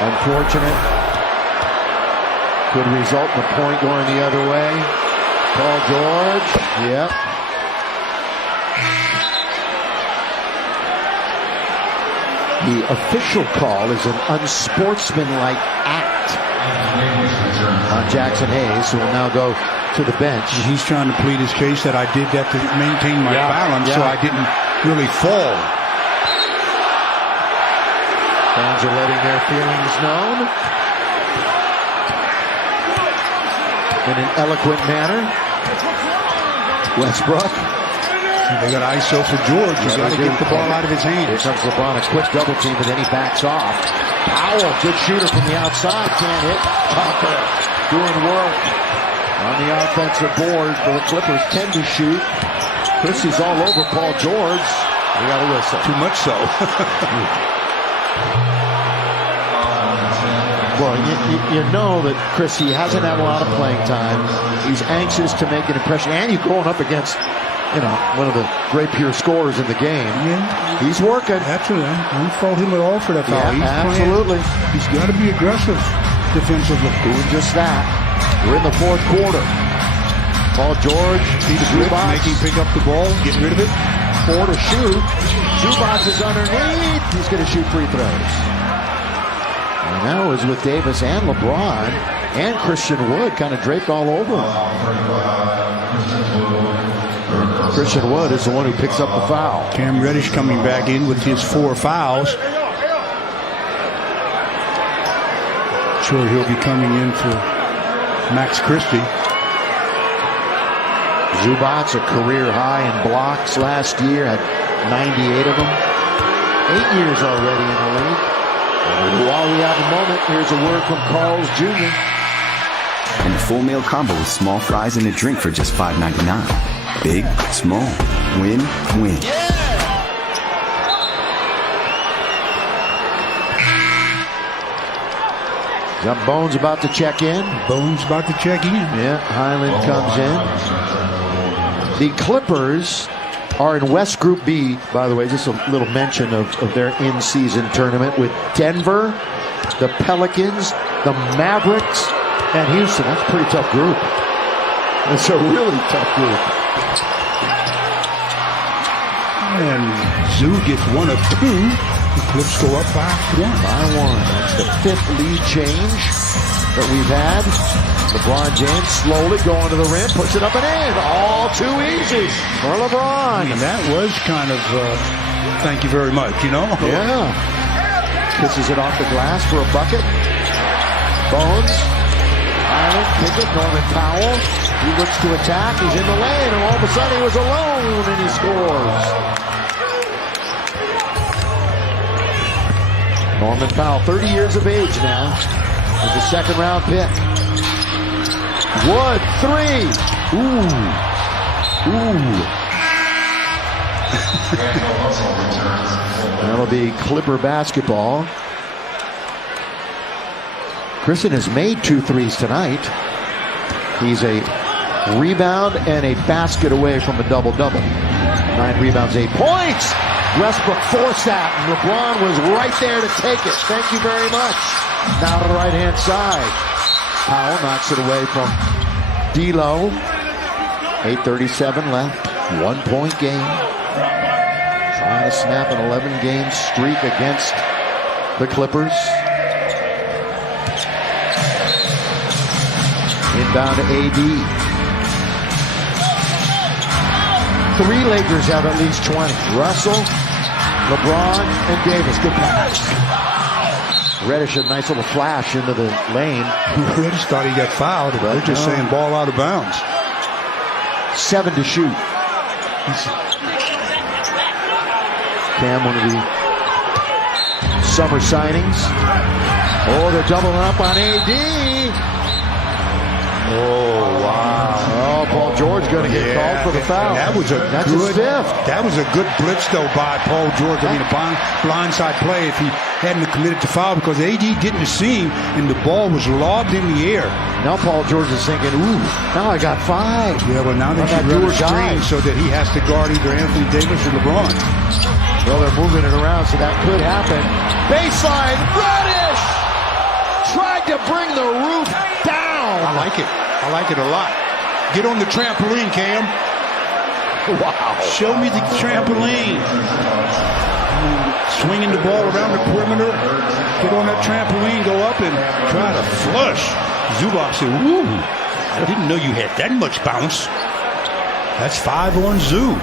Unfortunate. Could result in a point going the other way. Paul George. Yep. The official call is an unsportsmanlike act on Jackson Hayes, who will now go to the bench. He's trying to plead his case that I did that to maintain my balance, so I didn't really fall. Fans are letting their feelings known in an eloquent manner. Westbrook. They got ISO for George. He's got to get the ball out of his hands. Here comes LeBron, a quick double team, but then he backs off. Powell, good shooter from the outside, can't hit. Tucker doing work on the offensive board for the Clippers. 10 to shoot. Christie's all over Paul George. We got a whistle. Too much so. Well, you know that Christie hasn't had a lot of playing time. He's anxious to make an impression, and he's going up against, one of the great pure scorers in the game. Yeah. He's working. Absolutely. I don't fault him at all for that foul. Yeah, absolutely. He's got to be aggressive defensively. Doing just that. We're in the fourth quarter. Paul George, Zubac. Making pick up the ball, getting rid of it. 4 to shoot. Zubac is underneath. He's going to shoot free throws. And that was with Davis and LeBron and Christian Wood kind of draped all over him. Christian Wood is the one who picks up the foul. Cam Reddish coming back in with his 4 fouls. Sure, he'll be coming in for Max Christie. Zubac, a career high in blocks last year, had 98 of them. 8 years already in the league. And while we have a moment, here's a word from Carl's Jr. And the full meal combo with small fries and a drink for just $5.99. Big, small, win, win. Got Bones about to check in. Bones about to check in. Yeah, Highland comes in. The Clippers are in West Group B, by the way, just a little mention of their in-season tournament with Denver, the Pelicans, the Mavericks, and Houston. That's a pretty tough group. It's a really tough group. And Zoo gets 1 of 2. The Clips go up by 1. That's the 5th lead change that we've had. LeBron James slowly going to the rim, puts it up and in. All too easy for LeBron. And that was kind of, thank you very much, Yeah. Kisses it off the glass for a bucket. Bones. Island, pick it, Norman Powell. He looks to attack, he's in the lane, and all of a sudden he was alone, and he scores. Norman Powell, 30 years of age now, with a second-round pick. Wood, 3. Ooh. That'll be Clipper basketball. Christian has made 2 threes tonight. He's a rebound and a basket away from a double-double. 9 rebounds, 8 points. Westbrook forced that, and LeBron was right there to take it. Thank you very much. Now to the right-hand side. Powell knocks it away from D'Lo. 8:37 left. 1-point game. Trying to snap an 11-game streak against the Clippers. Inbound to AD. 3 Lakers have at least 20. Russell, LeBron, and Davis. Good pass. Reddish, a nice little flash into the lane. Reddish thought he got fouled, but they're just saying ball out of bounds. 7 to shoot. Cam, one of the summer signings. Oh, they're doubling up on AD. Oh, wow. Oh, Paul George going to get called for the foul. That was a good blitz, though, by Paul George. I mean, a blindside play if he hadn't committed to foul, because AD didn't see him, and the ball was lobbed in the air. Now Paul George is thinking, ooh, now I got 5. Yeah, well, now they should run a screen so that he has to guard either Anthony Davis or LeBron. Well, they're moving it around, so that could happen. Baseline, Reddish! tried to bring the roof down. I like it. I like it a lot. Get on the trampoline, Cam. Wow. Show me the trampoline. Swinging the ball around the perimeter. Get on that trampoline, go up and try to flush. Zubac said, woo, I didn't know you had that much bounce. That's 5 on Zoo.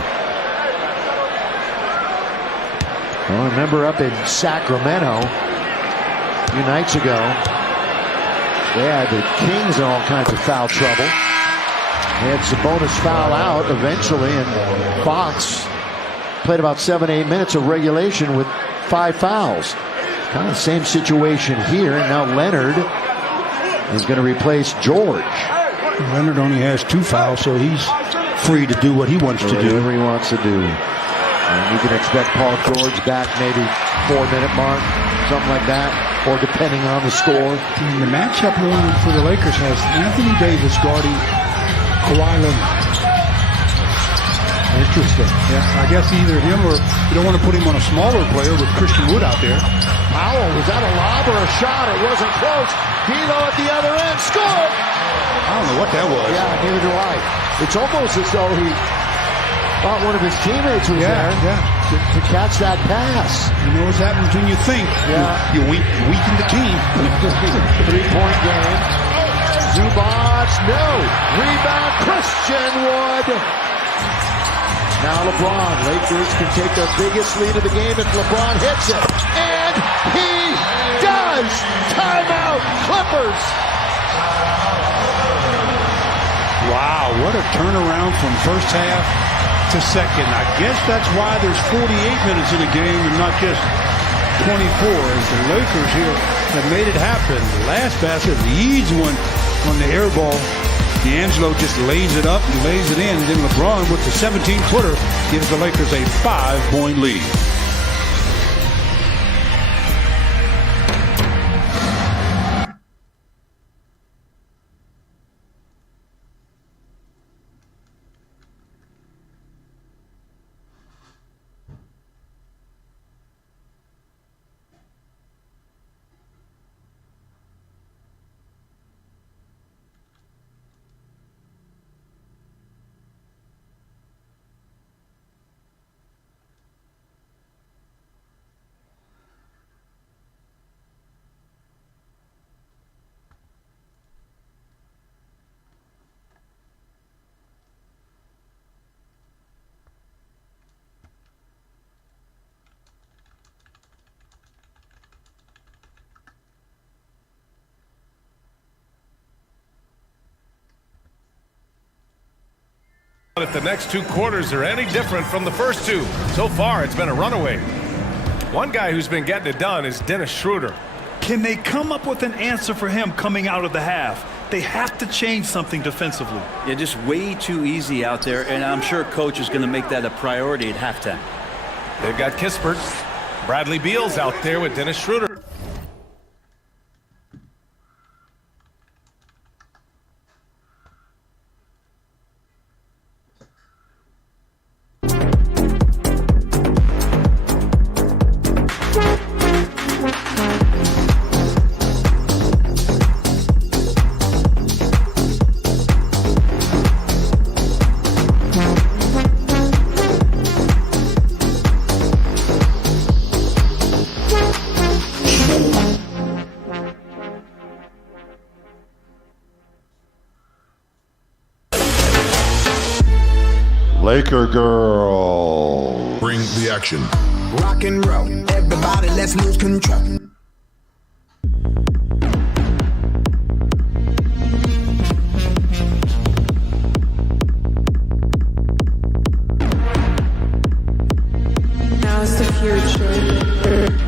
Well, remember up in Sacramento a few nights ago, they had the Kings in all kinds of foul trouble. They had Sabonis foul out eventually, and Fox played about 7-8 minutes of regulation with 5 fouls. Kind of the same situation here, and now Leonard is going to replace George. Leonard only has 2 fouls, so he's free to do what he wants to do. Whatever he wants to do. And you can expect Paul George back maybe 4-minute mark, something like that, or depending on the score. And the matchup one for the Lakers has Anthony Davis guarding Kawhi Leonard. Interesting. Yeah, I guess either him or you don't want to put him on a smaller player with Christian Wood out there. Powell, was that a lob or a shot? It wasn't close. D'Lo at the other end, scored! I don't know what that was. Yeah, neither do I. It's almost as though he thought one of his teammates was there to catch that pass. You know what happens when you think. Yeah. You weaken the team. 3-point game. Zubac, no. Rebound, Christian Wood. Now LeBron. Lakers can take their biggest lead of the game if LeBron hits it. And he does! Timeout, Clippers! Wow, what a turnaround from first half to second. I guess that's why there's 48 minutes in the game and not just 24, as the Lakers here have made it happen. The last basket, the easy one on the air ball. D'Angelo just lays it up and lays it in. And then LeBron with the 17-footer gives the Lakers a 5-point lead. If the next 2 quarters are any different from the first 2, so far it's been a runaway. One guy who's been getting it done is Dennis Schroeder. Can they come up with an answer for him coming out of the half? They have to change something defensively. Yeah, just way too easy out there, and I'm sure coach is going to make that a priority at halftime. They've got Kispert. Bradley Beal's out there with Dennis Schroeder. Laker girl. Bring the action. Rock and roll. Everybody, let's lose control. Now's the future.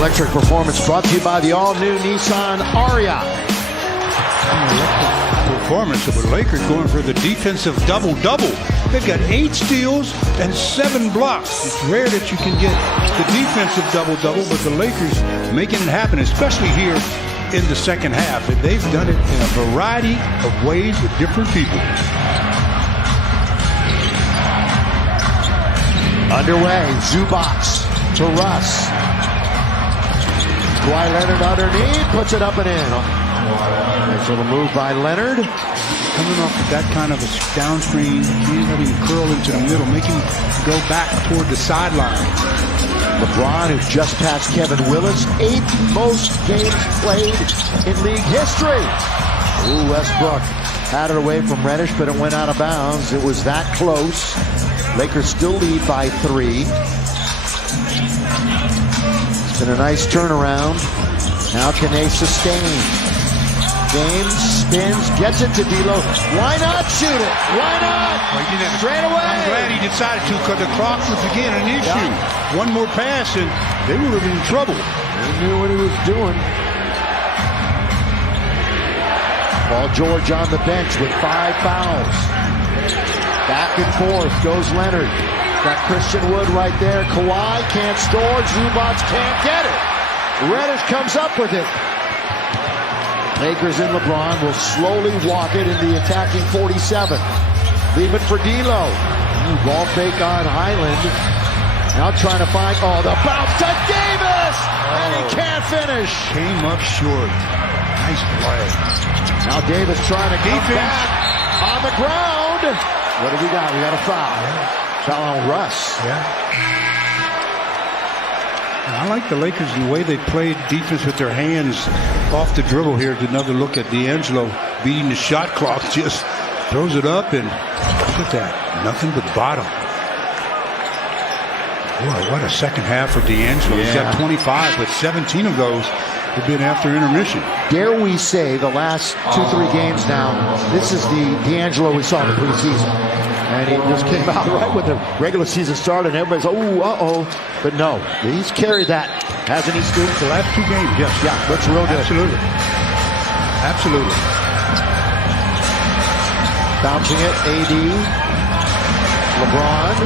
Electric Performance brought to you by the all-new Nissan Ariya. performance of the Lakers going for the defensive double-double. They've got 8 steals and 7 blocks. It's rare that you can get the defensive double-double, but the Lakers making it happen, especially here in the second half. And they've done it in a variety of ways with different people. Underway, Zubac to Russ. Kawhi Leonard underneath, puts it up and in. Nice little move by Leonard. Coming off of that kind of a down screen, letting him curl into the middle, making him go back toward the sideline. LeBron, who just passed Kevin Willis, 8th most games played in league history. Ooh, Westbrook had it away from Reddish, but it went out of bounds. It was that close. Lakers still lead by 3. It's been a nice turnaround. Now can they sustain? James spins, gets it to D'Lo. Why not shoot it? Why not? Well, he didn't have straight away. I'm glad he decided to, because the clock was again an issue. Yeah. One more pass and they would have been in trouble. He knew what he was doing. Paul George on the bench with 5 fouls. Back and forth goes Leonard. Got Christian Wood right there. Kawhi can't score. Zubac can't get it. Reddish comes up with it. Lakers and LeBron will slowly walk it in the attacking 47. Leave it for D'Lo. Ball fake on Highland. Now trying to find, the bounce to Davis! And he can't finish. Came up short. Nice play. Now Davis trying to come back on the ground. What do we got? We got a foul. Foul on Russ. I like the Lakers in the way they played defense with their hands off the dribble here. Another look at D'Angelo beating the shot clock. Just throws it up and look at that. Nothing but bottom. Boy, what a second half for D'Angelo. He's got 25, but 17 of those have been after intermission. Dare we say the last 2-3 games now, this is the D'Angelo we saw in the preseason. And he just came out right when the regular season started. And everybody's, But no, he's carried that, hasn't he, Stu? The last 2 games, yes. Yeah, looks real good. Absolutely. Absolutely. Bouncing it, AD. LeBron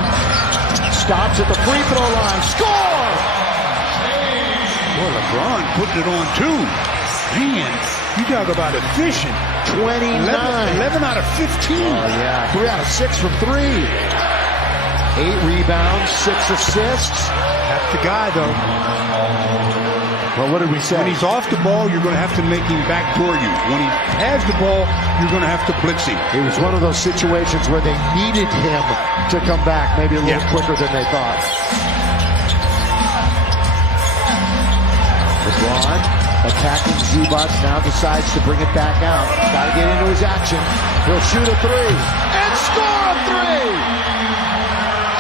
stops at the free throw line. Score! Boy, LeBron putting it on, too. Man, you talk about efficient. 29. 11 out of 15. Oh, yeah. 3 out of 6 from 3. 8 rebounds, 6 assists. That's the guy, though. Well, what did we say? When he's off the ball, you're going to have to make him back toward you. When he has the ball, you're going to have to blitz him. It was one of those situations where they needed him to come back maybe a little quicker than they thought. LeBron attacking Zubac, now decides to bring it back out. Got to get into his action. He'll shoot a 3 and score a 3!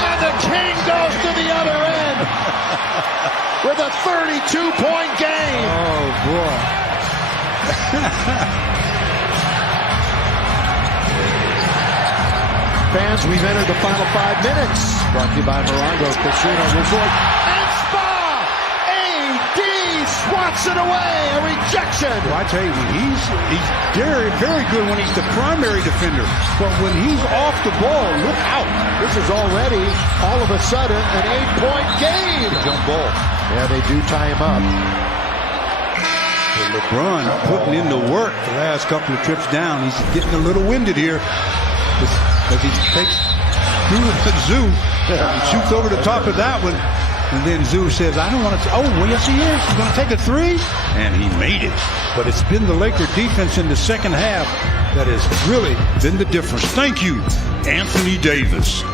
And the King goes to the other end with a 32-point game. Oh, boy. Fans, we've entered the final 5 minutes. Brought to you by Morongo Casino Resort and Spa. AD swats it away. A rejection. Well, I tell you, he's very, very good when he's the primary defender. But when he's off the ball, look out. This is already, all of a sudden, an 8-point game. Jump ball. Yeah, they do tie him up. Well, LeBron putting in the work the last couple of trips down. He's getting a little winded here. As he takes through the zoo and shoots over the top of that one. And then Zoo says, I don't want to. Yes, he is. He's going to take a 3. And he made it. But it's been the Laker defense in the second half that has really been the difference. Thank you, Anthony Davis.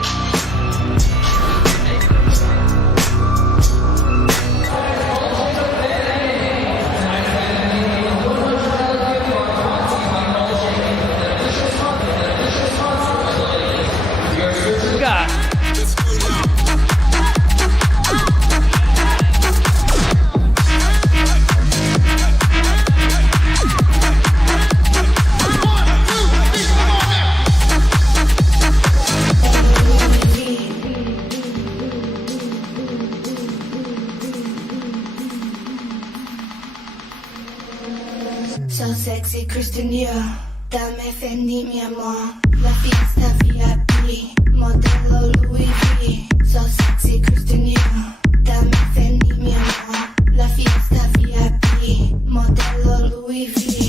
So sexy, Christian, yeah. Dame Fendi, mi amor. La fiesta VIP. Modelo Louis V. So sexy, Christian Dior. Dame Fendi, mi amor. La fiesta VIP. Modelo Louis V.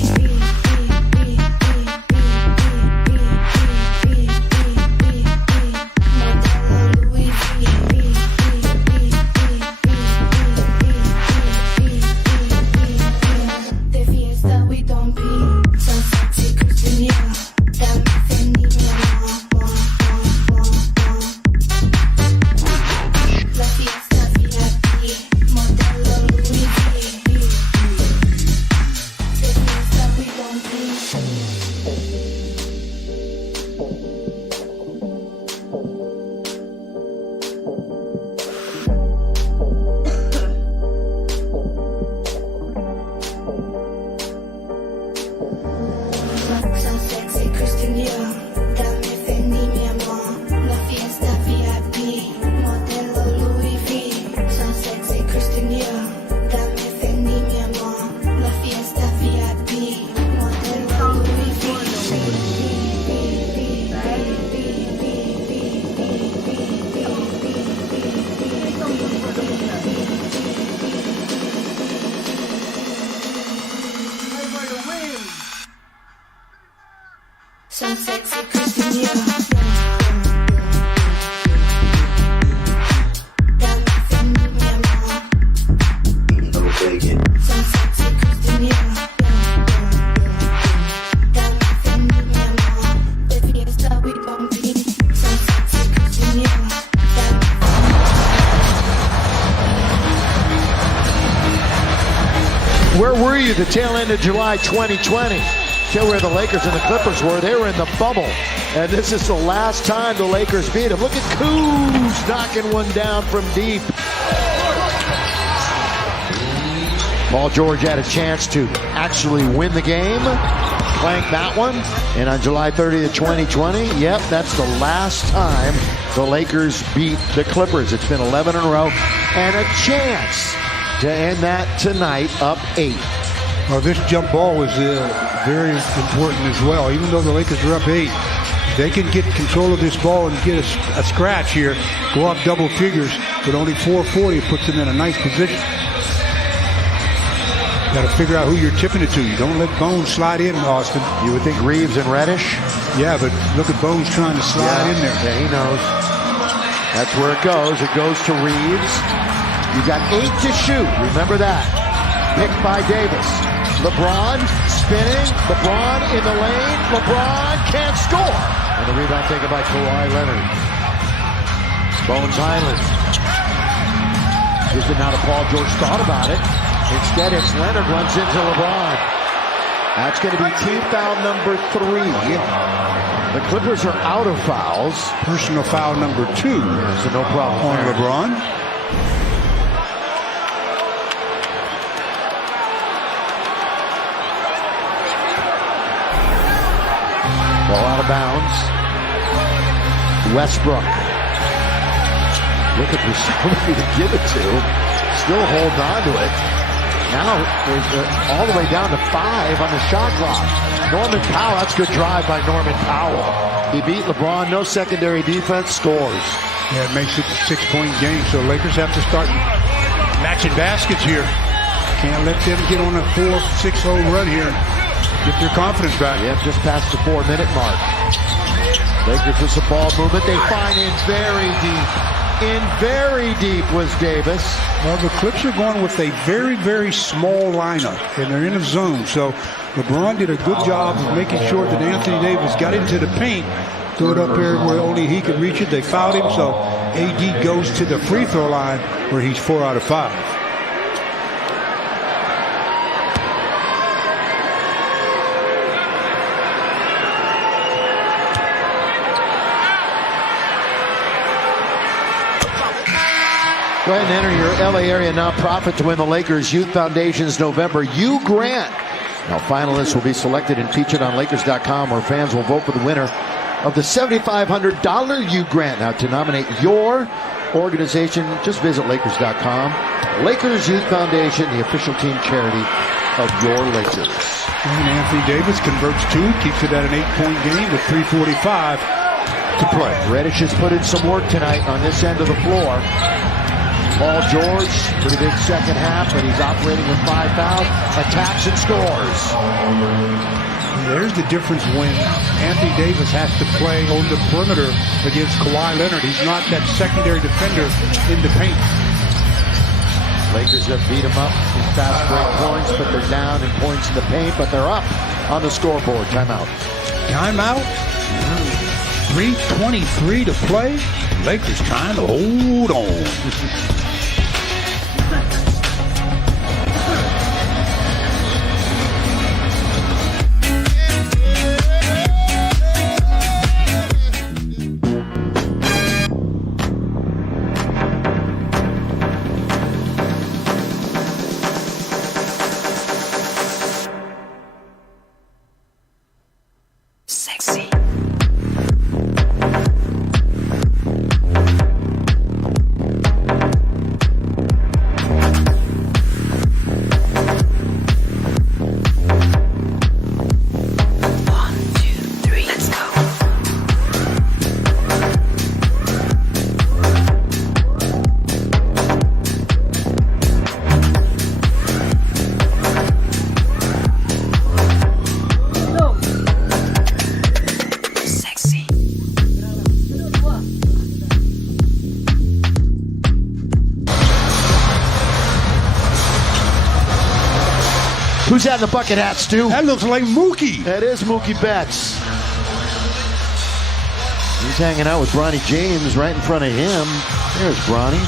So sexy, Christian Dior. Where were you the tail end of July 2020? Show where the Lakers and the Clippers were. They were in the bubble. And this is the last time the Lakers beat them. Look at Kuz knocking one down from deep. Paul George had a chance to actually win the game. Clank that one. And on July 30th, 2020, yep, that's the last time the Lakers beat the Clippers. It's been 11 in a row. And a chance to end that tonight up 8. Well, this jump ball was very important as well. Even though the Lakers are up 8, they can get control of this ball and get a scratch here, go up double figures, but only 440 puts them in a nice position. Got to figure out who you're tipping it to. You don't let Bones slide in, Austin. You would think Reeves and Reddish? Yeah, but look at Bones trying to slide in there. Yeah, he knows. That's where it goes. It goes to Reeves. You got 8 to shoot. Remember that. Picked by Davis. LeBron spinning. LeBron in the lane. LeBron can't score. And the rebound taken by Kawhi Leonard. Bones Highland. Just not how Paul George thought about it. Instead, it's Leonard runs into LeBron. That's going to be team foul number 3. The Clippers are out of fouls. Personal foul number 2. Yeah, so no problem on there. LeBron. Ball out of bounds. Westbrook. Looking for somebody to give it to. Still holding on to it. Now all the way down to 5 on the shot clock. Norman Powell, that's a good drive by Norman Powell. He beat LeBron, no secondary defense, scores. Yeah, it makes it a 6-point game, so Lakers have to start matching baskets here. Can't let them get on a 4-6-0 run here. Get their confidence back. Yep, just past the 4-minute mark. Lakers with the ball movement. They find in very deep. In very deep was Davis. Well, the Clips are going with a very, very small lineup, and they're in a zone. So LeBron did a good job of making sure that Anthony Davis got into the paint, threw it up there where only he could reach it. They fouled him, so AD goes to the free throw line where he's 4 out of 5. Go ahead and enter your LA area nonprofit to win the Lakers Youth Foundation's November U Grant. Now, finalists will be selected and featured on Lakers.com, where fans will vote for the winner of the $7,500 U Grant. Now, to nominate your organization, just visit Lakers.com. Lakers Youth Foundation, the official team charity of your Lakers. And Anthony Davis converts 2, keeps it at an 8-point game with 3:45 to play. Reddish has put in some work tonight on this end of the floor. Paul George, pretty big second half, but he's operating with 5 fouls, attacks and scores. There's the difference when Anthony Davis has to play on the perimeter against Kawhi Leonard. He's not that secondary defender in the paint. Lakers have beat him up in fast break points, but they're down in points in the paint, but they're up on the scoreboard. Timeout. Timeout. 3:23 to play. Lakers trying to hold on. Sexy. Who's that in the bucket hat, Stu? That looks like Mookie. That is Mookie Betts. He's hanging out with Bronny James right in front of him. There's Bronny.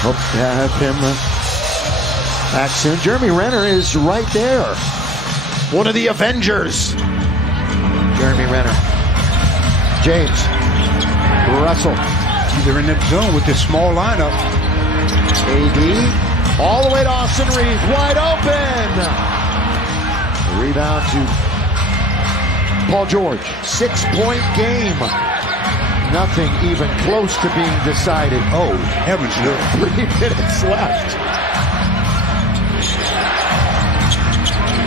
Hope to have him back soon. Jeremy Renner is right there. One of the Avengers. Jeremy Renner. James. Russell. They're in that zone with this small lineup. AD. All the way to Austin Reeves, wide open. The rebound to Paul George. 6-point game. Nothing even close to being decided. Oh, heavens no. 3 minutes left.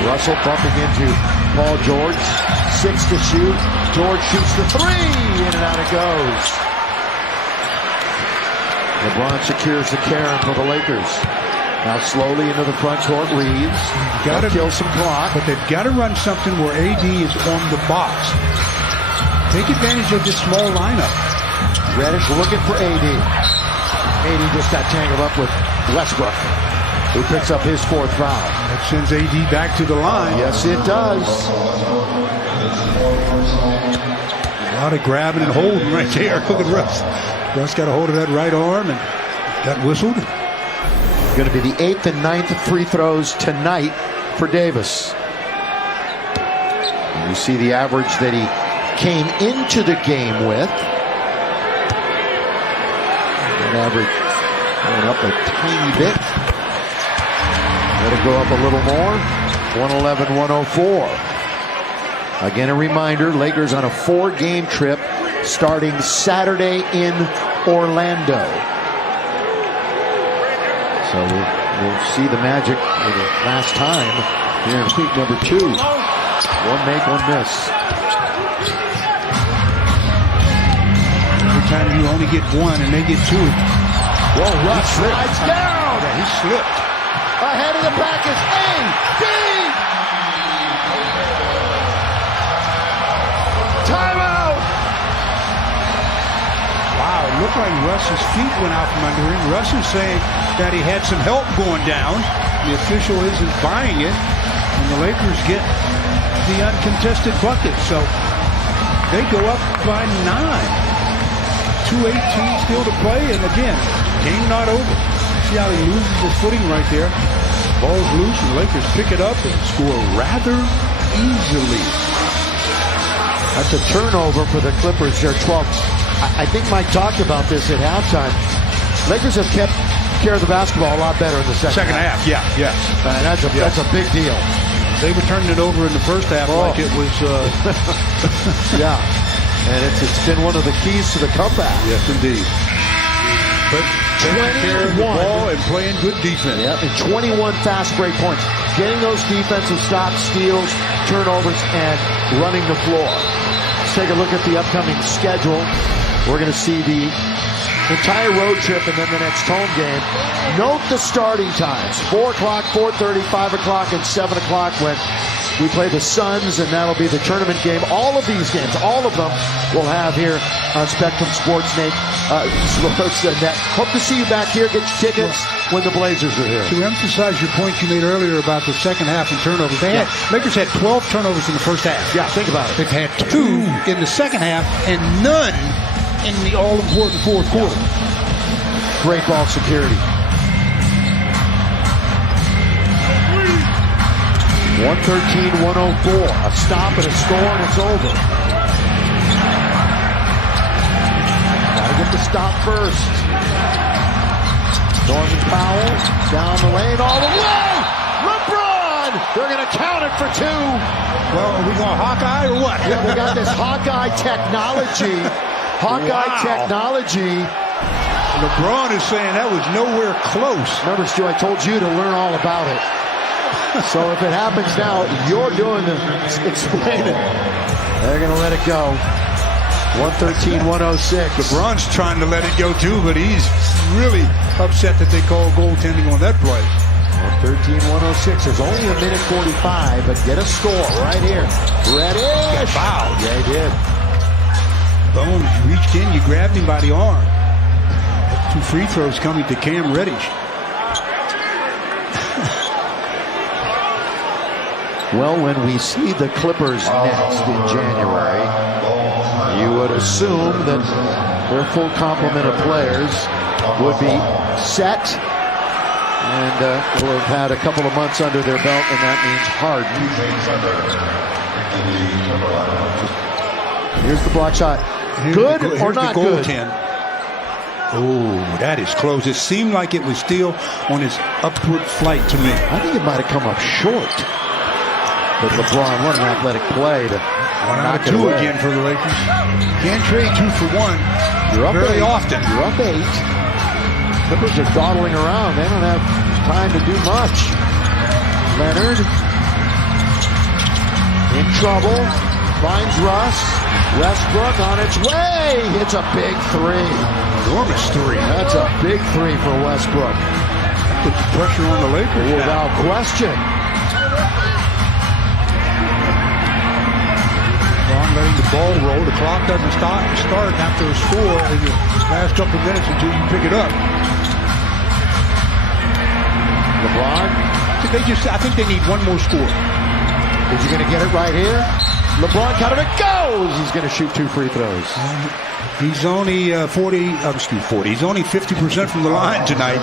Russell bumping into Paul George. 6 to shoot. George shoots the 3. In and out it goes. LeBron secures the Karen for the Lakers. Now slowly into the front court, Reeves. Got to kill some clock. But they've got to run something where AD is on the box. Take advantage of this small lineup. Reddish looking for AD. AD just got tangled up with Westbrook, who picks up his 4th foul. That sends AD back to the line. Yes, it does. A lot of grabbing and holding right there. Look at Russ. Russ got a hold of that right arm and got whistled. Going to be the 8th and 9th free throws tonight for Davis. And you see the average that he came into the game with. That average going up a tiny bit. Let it go up a little more. 111-104. Again, a reminder, Lakers on a 4-game trip starting Saturday in Orlando. So we'll see the Magic for the last time here in week number 2. 1 make, 1 miss. Every time you only get 1 and they get 2. Whoa, Russ slides down. Yeah, he slipped. Ahead of the pack is AD. Timeout. Wow, it looked like Russ's feet went out from under him. Russ is saying that he had some help going down. The official isn't buying it. And the Lakers get the uncontested bucket. So they go up by 9. 2:18 still to play. And again, game not over. See how he loses his footing right there. Ball's loose and the Lakers pick it up and score rather easily. That's a turnover for the Clippers. They're 12. I think Mike talked about this at halftime. Lakers have kept care of the basketball a lot better in the second half. Yeah. That's a big deal. They were turning it over in the first half like it was. Yeah, and it's been one of the keys to the comeback. Yes, indeed. But taking care of the 21. ball and playing good defense. Yep, and 21 fast break points. Getting those defensive stops, steals, turnovers, and running the floor. Let's take a look at the upcoming schedule. We're going to see the entire road trip and then the next home game. Note the starting times. 4 o'clock, 4:30, 5 o'clock, and 7 o'clock when we play the Suns, and that'll be the tournament game. All of these games, all of them, we'll have here on Spectrum Sports Net. Hope to see you back here. Get your tickets when the Blazers are here. To emphasize your point you made earlier about the second half and turnovers, Lakers had 12 turnovers in the first half. Yeah, think about it. They've had 2 in the second half and none in the all-important fourth quarter. Great ball security. 113-104. A stop and a score, and it's over. Gotta get the stop first. Norman Powell down the lane all the way. LeBron! They're going to count it for 2. Well, are we going Hawkeye or what? Yeah, we got this Hawkeye technology. Technology. LeBron is saying that was nowhere close. Remember, Stu, I told you to learn all about it. So if it happens now, you're doing the explaining. They're going to let it go. 113-106. LeBron's trying to let it go too, but he's really upset that they called goaltending on that play. 113-106. There's only a minute 45, but get a score right here. Reddish. Fouled. Yeah, he did. Bones reached in, you grabbed him by the arm. 2 free throws coming to Cam Reddish. Well, when we see the Clippers next in January, you would assume that their full complement of players would be set and will have had a couple of months under their belt, and that means Harden. Here's the block shot. Good or not good? Oh, that is close. It seemed like it was still on its upward flight to me. I think it might have come up short. But LeBron, what an athletic play to knock it 2 away. again for the Lakers. Can't trade 2 for 1. You're up very 8. often. You're up 8. Clippers are dawdling around. They don't have time to do much. Leonard in trouble. Finds Russ. Westbrook on its way. It's a big 3. Enormous 3. That's a big 3 for Westbrook. Puts pressure on the Lakers. Without question. Letting the ball roll. The clock doesn't start after a score in the last couple of minutes until you pick it up. LeBron? I think they need 1 more score. Is he going to get it right here? LeBron kind of it goes. He's going to shoot 2 free throws. He's only 40. He's only 50% from the line tonight.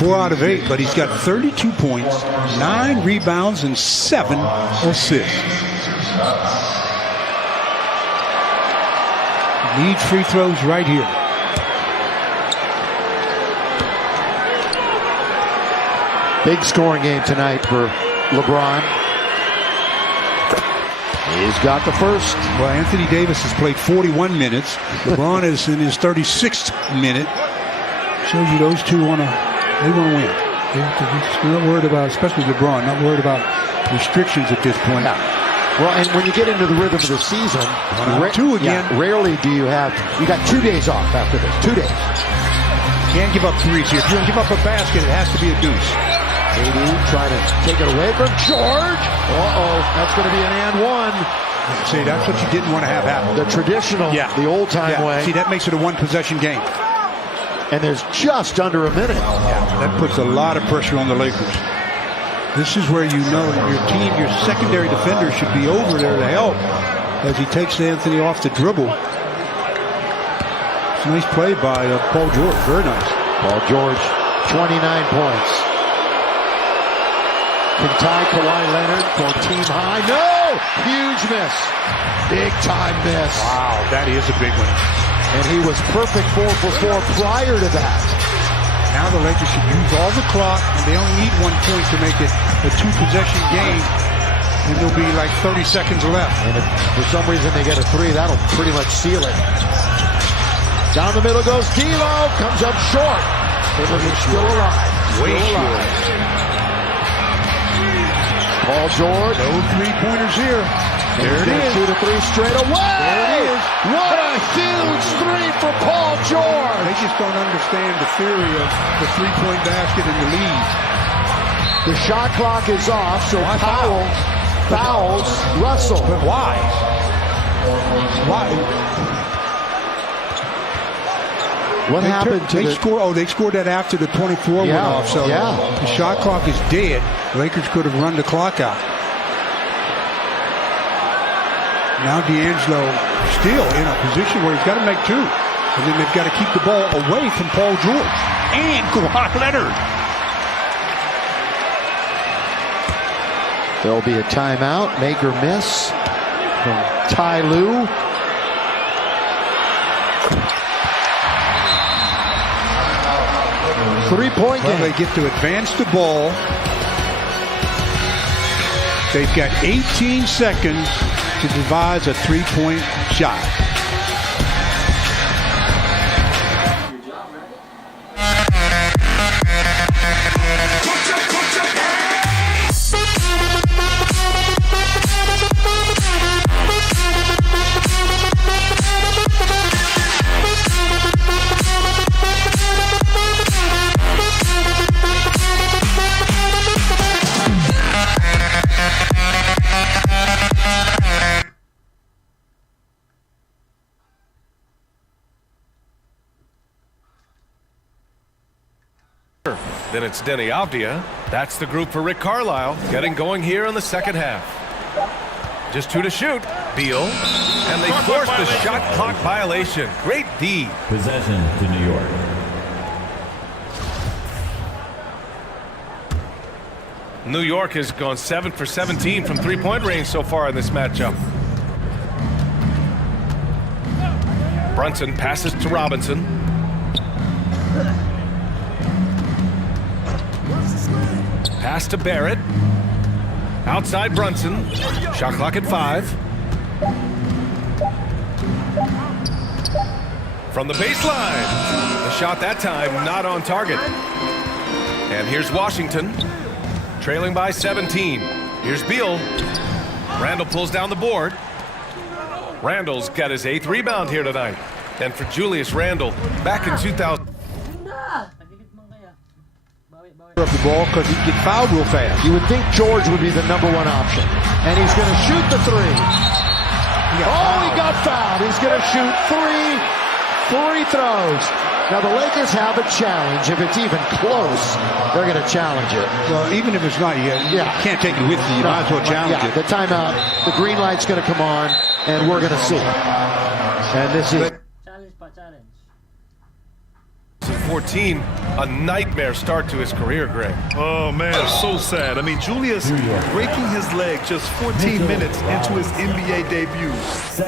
4 out of 8, but he's got 32 points, 9 rebounds, and 7 assists. Needs free throws right here. Big scoring game tonight for LeBron. He's got the first. Well, Anthony Davis has played 41 minutes. LeBron is in his 36th minute. Shows you those two want to win. They're not worried about, especially LeBron, not worried about restrictions at this point. Yeah. Well, and when you get into the rhythm of the season, rarely do you have, you got 2 days off after this, 2 days. Can't give up 3s here. If you give up a basket, it has to be a deuce. AD trying to take it away from George. That's going to be an and 1. See, that's what you didn't want to have happen. The traditional, the old-time way. See, that makes it a 1-possession game. And there's just under a minute. Yeah, that puts a lot of pressure on the Lakers. This is where you know your team, your secondary defender should be over there to help as he takes Anthony off the dribble. It's a nice play by Paul George. Very nice. Paul George, 29 points. Can tie Kawhi Leonard for team high. No! Huge miss. Big time miss. Wow, that is a big one. And he was perfect 4 for 4 prior to that. Now the Lakers should use all the clock, and they only need 1 point to make it a 2-possession game. And there'll be like 30 seconds left. And if for some reason they get a 3, that'll pretty much seal it. Down the middle goes D'Lo, comes up short. It's still alive. Way Still short. alive. Paul George. No three-pointers here. There it is. Shoot a three straight away. There it is. What a huge three for Paul George. They just don't understand the theory of the three-point basket in the lead. The shot clock is off, so Powell fouls Russell. But why? Why? What happened to they scored that after the 24 went off, so the shot clock is dead. Lakers could have run the clock out. Now D'Angelo still in a position where he's got to make two. And then they've got to keep the ball away from Paul George and Kawhi Leonard. There'll be a timeout, make or miss from Ty Lue. Three-point game. They get to advance the ball. They've got 18 seconds to devise a three-point shot. Then it's Denny Avdia. That's the group for Rick Carlisle, getting going here in the second half. Just two to shoot. Beal. And they force the shot clock violation. Great D. Possession to New York. New York has gone 7 for 17 from three-point range so far in this matchup. Brunson passes to Robinson. Pass to Barrett. Outside Brunson. Shot clock at 5. From the baseline. The shot that time not on target. And here's Washington. Trailing by 17. Here's Beal. Randall pulls down the board. Randall's got his 8th rebound here tonight. And for Julius Randle, back in 2000. Up the ball because he gets fouled real fast. You would think George would be the #1 option. And he's going to shoot the three. He got fouled. He's going to shoot three free throws. Now the Lakers have a challenge. If it's even close, they're going to challenge it. Well, even if it's not, you can't take it with you. You might as well challenge it. The timeout, the green light's going to come on, and we're going to see. And this is... 14, a nightmare start to his career, Greg. Oh, man, so sad. I mean, Julius breaking his leg just 14 minutes into his NBA debut.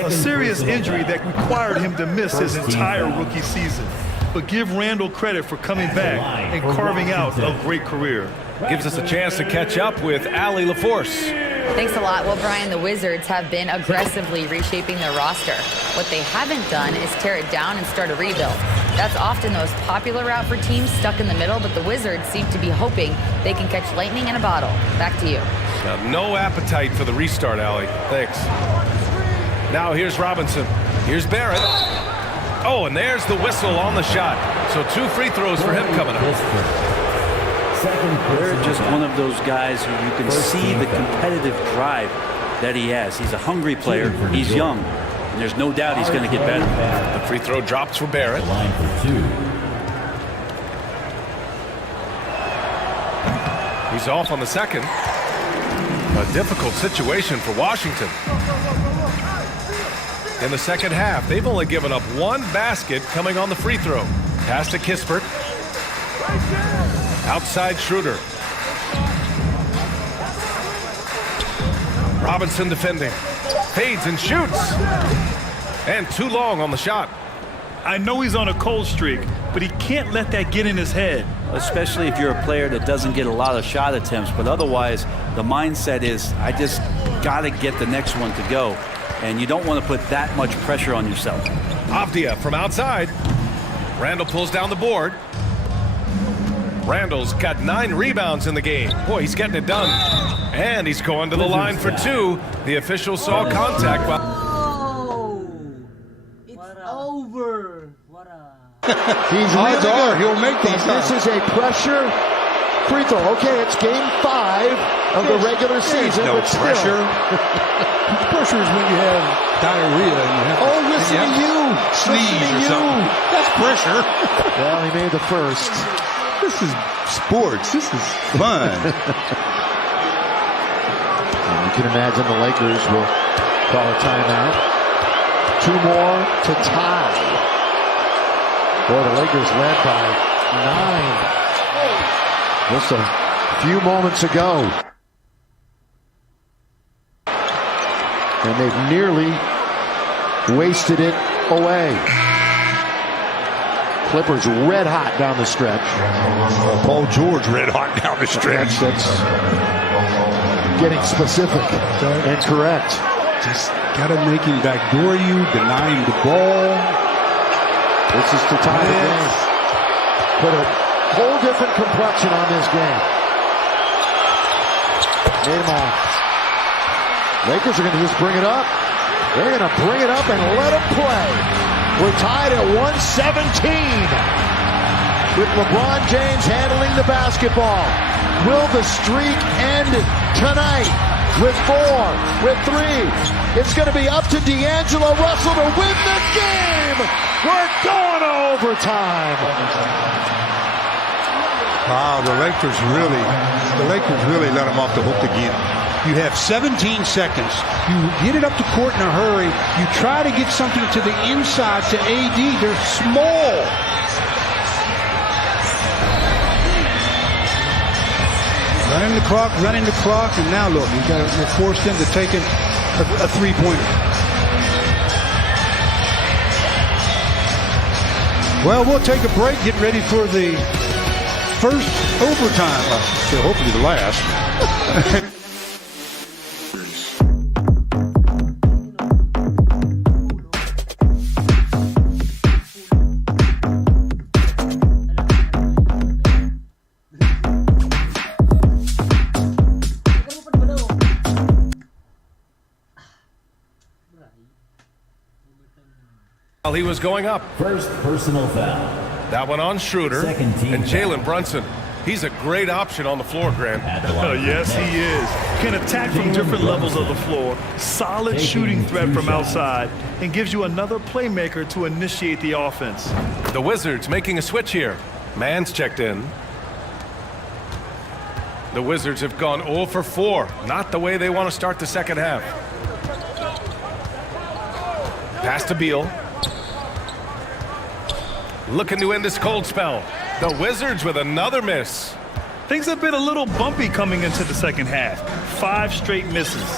A serious injury that required him to miss his entire rookie season. But give Randall credit for coming back and carving out a great career. Gives us a chance to catch up with Allie LaForce. Thanks a lot. Well, Brian, the Wizards have been aggressively reshaping their roster. What they haven't done is tear it down and start a rebuild. That's often the most popular route for teams stuck in the middle, but the Wizards seem to be hoping they can catch lightning in a bottle. Back to you. Now, no appetite for the restart, Allie. Thanks. Now here's Robinson. Here's Barrett. Oh, and there's the whistle on the shot. So 2 free throws for him coming up. They're just one of those guys who you can see the competitive drive that he has. He's a hungry player. He's young. And there's no doubt he's going to get better. The free throw drops for Barrett. Line for 2. He's off on the second. A difficult situation for Washington. In the second half, they've only given up 1 basket coming on the free throw. Pass to Kispert. Outside Schroeder. Robinson defending. Fades and shoots. And too long on the shot. I know he's on a cold streak, but he can't let that get in his head. Especially if you're a player that doesn't get a lot of shot attempts, but otherwise the mindset is, I just got to get the next one to go. And you don't want to put that much pressure on yourself. Avdia from outside. Randall pulls down the board. Randall's got 9 rebounds in the game. Boy, he's getting it done. And he's going to the line for 2. The official saw contact. It's over. He's Odds really are good. he'll make these. This is a pressure free throw. Okay, it's game 5 of the regular season. No but pressure. Pressure is when you have diarrhea and you have listen to you. Sneeze or something. That's pressure. Well, he made the first. This is sports. This is fun. You can imagine the Lakers will call a timeout. 2 more to tie. Boy, the Lakers led by 9. Just a few moments ago. And they've nearly wasted it away. Clippers red hot down the stretch. Paul George red hot down the stretch. That's getting specific and correct. Just got to make him backdoor you, denying the ball. This is to tie the game. Put a whole different complexion on this game. Made them all. Lakers are going to just bring it up. They're going to bring it up and let them play. We're tied at 117 with LeBron James handling the basketball. Will the streak end tonight with 4, with 3? It's going to be up to D'Angelo Russell to win the game. We're going to overtime. Wow, the Lakers really let him off the hook again. You have 17 seconds. You get it up to court in a hurry. You try to get something to the inside to AD. They're small. Running the clock, and now look, you're forced into taking a three-pointer. Well, we'll take a break, get ready for the first overtime. So hopefully the last. While he was going up. First personal foul. That one on Schroeder. Second team and Jalen Brunson. He's a great option on the floor, Grant. Yes, he is. Can attack from different levels of the floor. Solid shooting threat from outside. And gives you another playmaker to initiate the offense. The Wizards making a switch here. Mann's checked in. The Wizards have gone 0 for 4. Not the way they want to start the second half. Pass to Beal. Looking to end this cold spell. The Wizards with another miss. Things have been a little bumpy coming into the second half. 5 straight misses.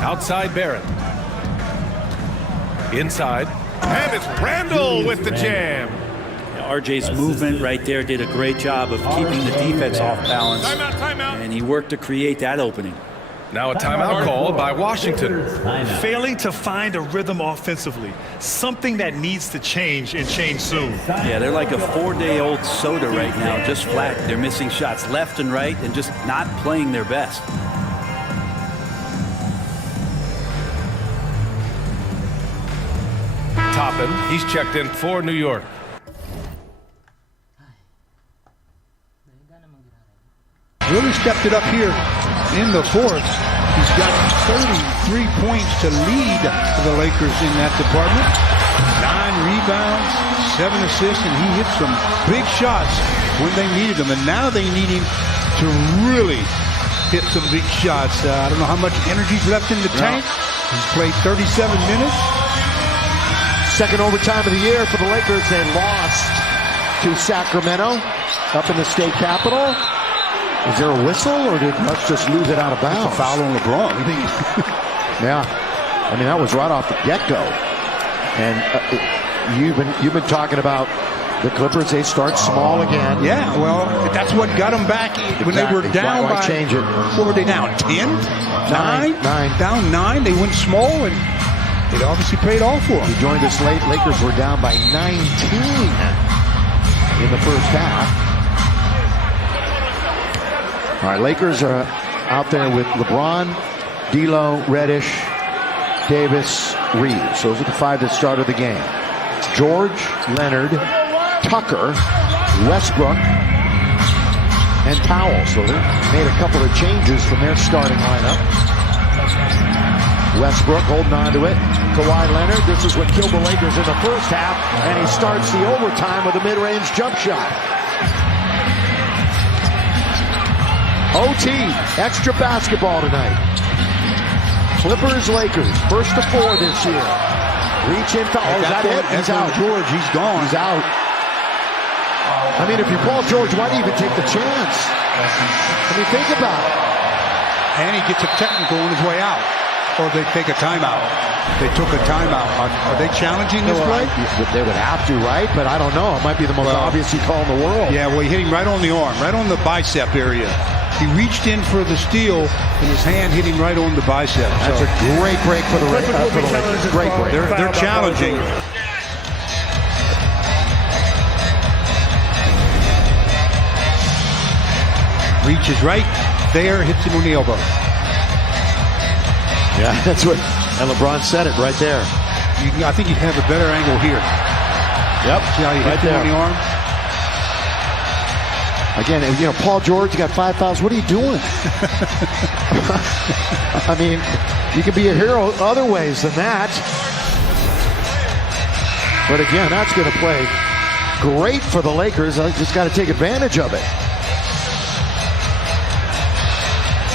Outside Barrett. Inside. And it's Randall with the jam. RJ's movement right there did a great job of keeping the defense off balance. Timeout. And he worked to create that opening. Now a timeout called by Washington. Failing to find a rhythm offensively. Something that needs to change and change soon. Yeah, they're like a 4-day-old soda right now, just flat. They're missing shots left and right and just not playing their best. Toppin, he's checked in for New York. Really stepped it up here in the fourth. He's got 33 points to lead the Lakers in that department. 9 rebounds, 7 assists, and he hit some big shots when they needed him. And now they need him to really hit some big shots. I don't know how much energy's left in the tank. He's played 37 minutes. Second overtime of the year for the Lakers. They lost to Sacramento up in the state capitol. Is there a whistle, or did Russ just lose it out of bounds? It's a foul on LeBron. Yeah, I mean that was right off the get-go. And you've been talking about the Clippers. They start small again. Yeah, well, that's what got them back when they were down Why by. change it? What were they down? 10? 9? Nine. Down 9. They went small, and It obviously paid off for him. He joined us late. Lakers were down by 19 in the first half. All right, Lakers are out there with LeBron, D'Lo, Reddish, Davis, Reeves. Those are the five that started the game. George, Leonard, Tucker, Westbrook, and Powell. So they made a couple of changes from their starting lineup. Westbrook holding on to it. Kawhi Leonard, this is what killed the Lakers in the first half, and he starts the overtime with a mid-range jump shot. OT, extra basketball tonight. Clippers, Lakers, first to 4 this year. Reach in, foul. Oh, is that it? He's out. George, he's gone. He's out. I mean, if you're Paul George, why do you even take the chance? I mean, think about it. And he gets a technical on his way out. Or they take a timeout. They took a timeout. Are they challenging this play? They would have to, right? But I don't know. It might be the most obvious call in the world. Yeah, well, he hit him right on the arm, right on the bicep area. He reached in for the steal, and his hand hit him right on the bicep. That's a great break for the Lakers. Great break. They're challenging. Reaches right there, hits him on the elbow. Yeah, that's what, and LeBron said it right there. I think you'd have a better angle here. Yep. See how he hit him on the arm? Again, you know, Paul George, you got 5 fouls. What are you doing? I mean, you can be a hero other ways than that. But again, that's going to play great for the Lakers. I just got to take advantage of it.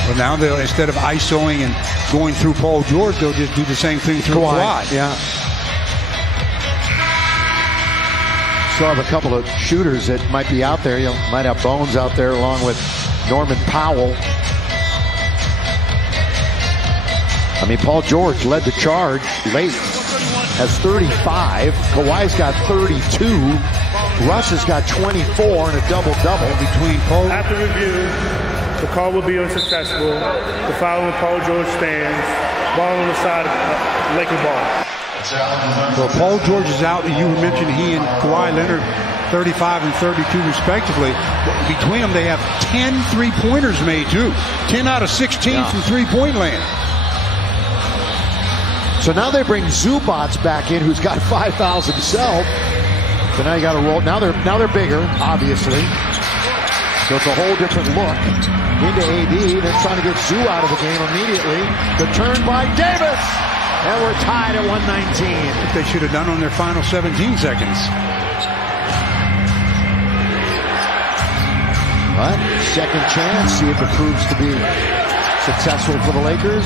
Well, now they'll, instead of ISOing and going through Paul George, they'll just do the same thing through Kawhi. Yeah. Still have a couple of shooters that might be out there. You know, might have Bones out there along with Norman Powell. I mean, Paul George led the charge late. Has 35. Kawhi's got 32. Russ has got 24 and a double-double. Between Paul. After review, the call will be unsuccessful. The foul when Paul George stands. Ball on the side of Laker ball. Well, Paul George is out, and you mentioned he and Kawhi Leonard 35 and 32 respectively. Between them, they have 10 three-pointers made, too. 10 out of 16 from three-point land. So now they bring Zubats back in, who's got 5 fouls himself. So now you got to roll. Now they're bigger, obviously. So it's a whole different look into AD. They're trying to get Zoo out of the game immediately. The turn by Davis. And we're tied at 119. They should have done on their final 17 seconds. But second chance, see if it proves to be successful for the Lakers.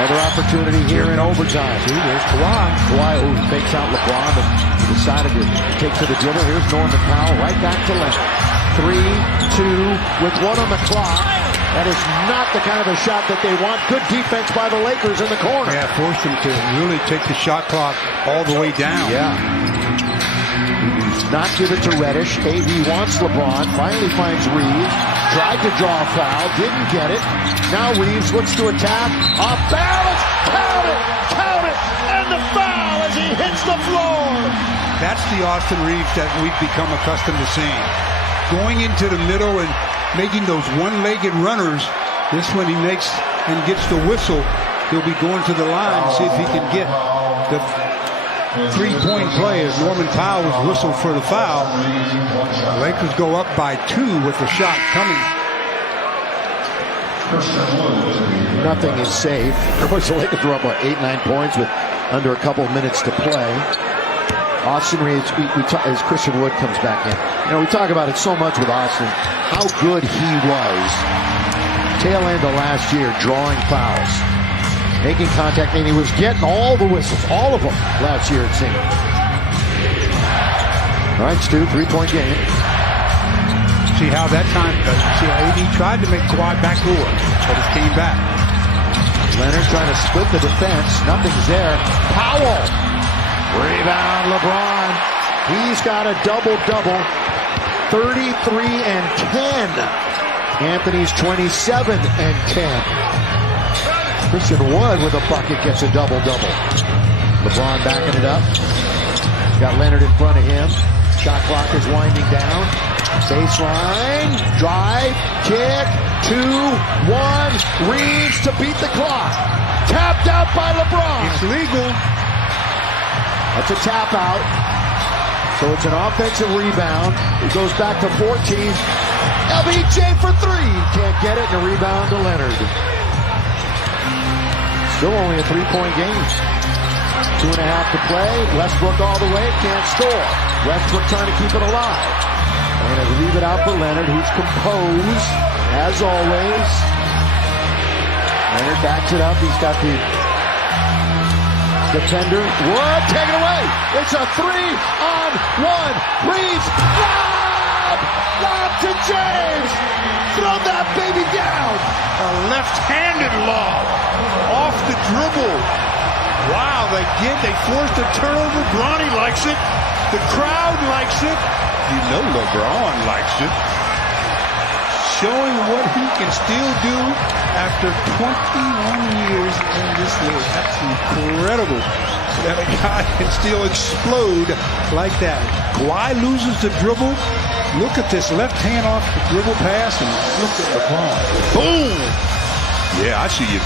Another opportunity here in overtime. Ooh, there's Kawhi. Kawhi, who fakes out LeBron, but decided to take to the dribble. Here's Norman Powell, right back to Leonard. 3-2 with 1 on the clock. That is not the kind of a shot that they want. Good defense by the Lakers in the corner. Yeah, forced them to really take the shot clock all the way down. Yeah. Not give it to Reddish. AD wants LeBron. Finally finds Reeves. Tried to draw a foul. Didn't get it. Now Reeves looks to attack. Off balance. Count it. Count it. And the foul as he hits the floor. That's the Austin Reeves that we've become accustomed to seeing. Going into the middle and making those one-legged runners. This one he makes and gets the whistle. He'll be going to the line to see if he can get the three-point play as Norman Powell's whistle for the foul. The Lakers go up by 2 with the shot coming. Nothing is safe. Of course, the Lakers were up by 8-9 points with under a couple of minutes to play. Austin Reeves, as Christian Wood comes back in. You know, we talk about it so much with Austin, how good he was. Tail end of last year, drawing fouls, making contact, and he was getting all the whistles, all of them last year, it seemed. All right, Stu, 3-point game. See how that time, see how AD tried to make Kawhi back door, but it came back. Leonard trying to split the defense. Nothing's there. Powell. Rebound, LeBron. He's got a double-double. 33 and 10. Anthony's 27 and 10. Christian Wood with a bucket gets a double-double. LeBron backing it up. Got Leonard in front of him. Shot clock is winding down. Baseline, drive, kick, 2-1. Reeves to beat the clock. Tapped out by LeBron. It's legal. That's a tap out. So it's an offensive rebound. It goes back to 14. LBJ for 3. Can't get it, and a rebound to Leonard. Still only a 3-point game. 2.5 to play. Westbrook all the way. Can't score. Westbrook trying to keep it alive. And they leave it out for Leonard, who's composed, as always. Leonard backs it up. He's got the defender. Wood, take it away. It's a 3-on-1. Reeves, lob to James. Throw that baby down. A left-handed lob off the dribble. Wow, they forced a turnover. Bronny likes it. The crowd likes it. You know LeBron likes it. Showing what he can still do after 21 years in this league. That's incredible that a guy can still explode like that. Kawhi loses the dribble. Look at this left hand off the dribble pass, and look at LeBron. Boom! Yeah, I see you.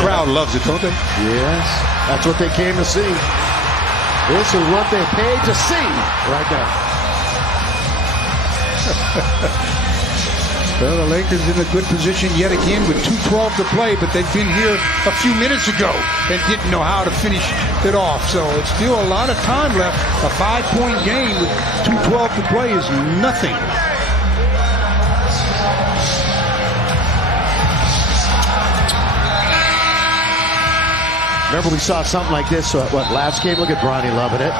Crowd loves it, don't they? Yes, that's what they came to see. This is what they paid to see right now. Well, the Lakers in a good position yet again with 2:12 to play, but they've been here a few minutes ago and didn't know how to finish it off. So it's still a lot of time left. A 5-point game with 2:12 to play is nothing. Remember, we saw something like this, last game? Look at Bronny loving it.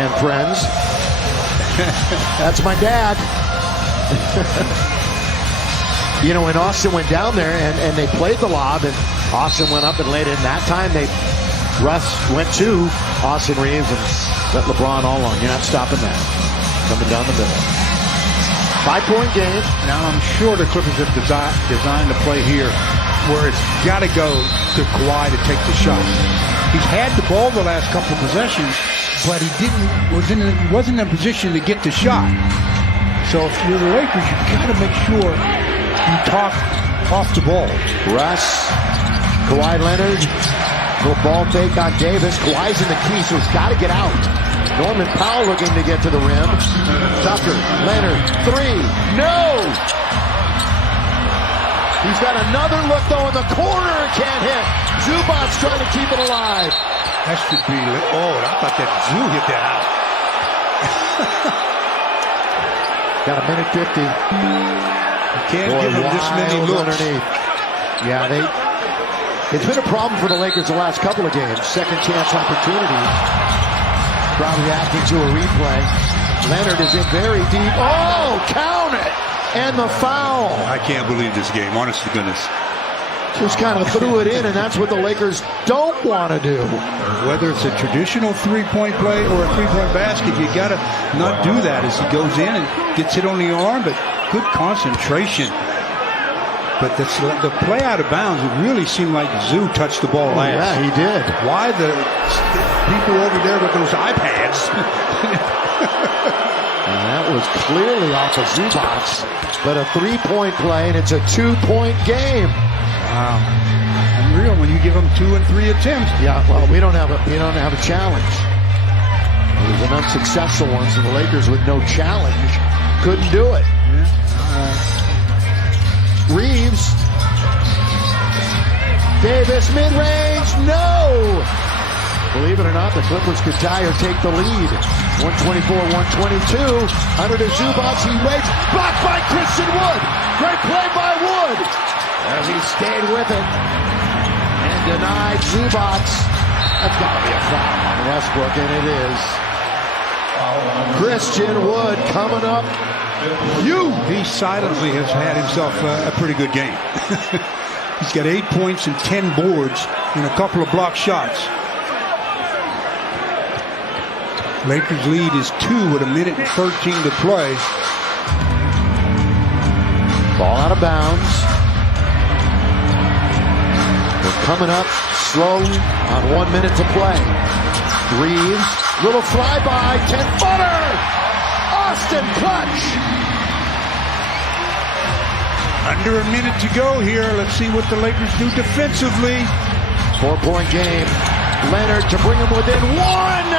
And friends. That's my dad. You know, when Austin went down there and they played the lob, and Austin went up and laid it, and that time Russ went to Austin Reeves and let LeBron all alone. You're not stopping that. Coming down the middle. 5-point game. Now, I'm sure the Clippers have designed the play here where it's got to go to Kawhi to take the shot. He's had the ball the last couple of possessions, but he wasn't in a position to get the shot. So if you're the Lakers, you've got to make sure you talk off the ball. Russ, Kawhi Leonard, little ball fake on Davis. Kawhi's in the key, so he's got to get out. Norman Powell looking to get to the rim. Tucker, Leonard, 3, no! He's got another look, though, in the corner, can't hit. Zubac's trying to keep it alive. That should be, I thought that Zoo hit that out. Got a minute 50. You can't give them this many looks. Underneath. Yeah, it's been a problem for the Lakers the last couple of games. Second chance opportunity. Crowd reacting to a replay. Leonard is in very deep. Oh, count it! And the foul. I can't believe this game, honest to goodness. Just kind of threw it in, and that's what the Lakers don't want to do. Whether it's a traditional three-point play or a three-point basket, you got to not do that as he goes in and gets hit on the arm, but good concentration. But the play out of bounds, it really seemed like Zoo touched the ball last. Yeah, he did. Why the people over there with those iPads? And that was clearly off of Zubac, but a 3-point play, and it's a 2-point game. Wow, unreal when you give them 2 and 3 attempts. Yeah, well, we don't have a challenge. It was an unsuccessful one, so the Lakers with no challenge couldn't do it. Reeves, Davis mid-range, no. Believe it or not, the Clippers could tie or take the lead. 124-122. Under to Zubac, he waits. Blocked by Christian Wood. Great play by Wood. As he stayed with it and denied Zubac. That's got to be a foul on Westbrook, and it is. Christian Wood coming up. He silently has had himself a pretty good game. He's got 8 points and 10 boards and a couple of block shots. Lakers lead is 2 with a minute and 13 to play. Ball out of bounds. coming up slow on 1 minute to play. Reeves, little flyby, 10-footer! Austin clutch! Under a minute to go here. Let's see what the Lakers do defensively. 4-point game. Leonard to bring him within one!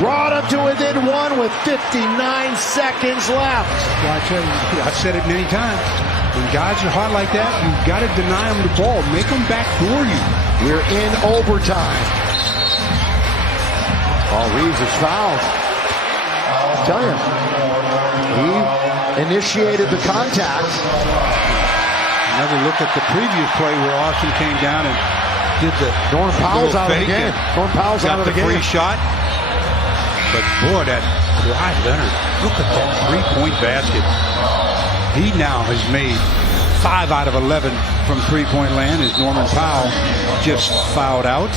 Brought him to within one with 59 seconds left. I've said it many times. When guys are hot like that, you've got to deny them the ball. Make them backdoor you. We're in overtime. Oh, Reeves is fouled. I'll tell you, he initiated the contact. Another look at the previous play where Austin came down and did the Norman Powell's out of the game. Norman Powell's out of the game. Got the free shot. But boy, that Kawhi Leonard, look at that three-point basket. He now has made 5 out of 11 from three-point land as Norman Powell just fouled out.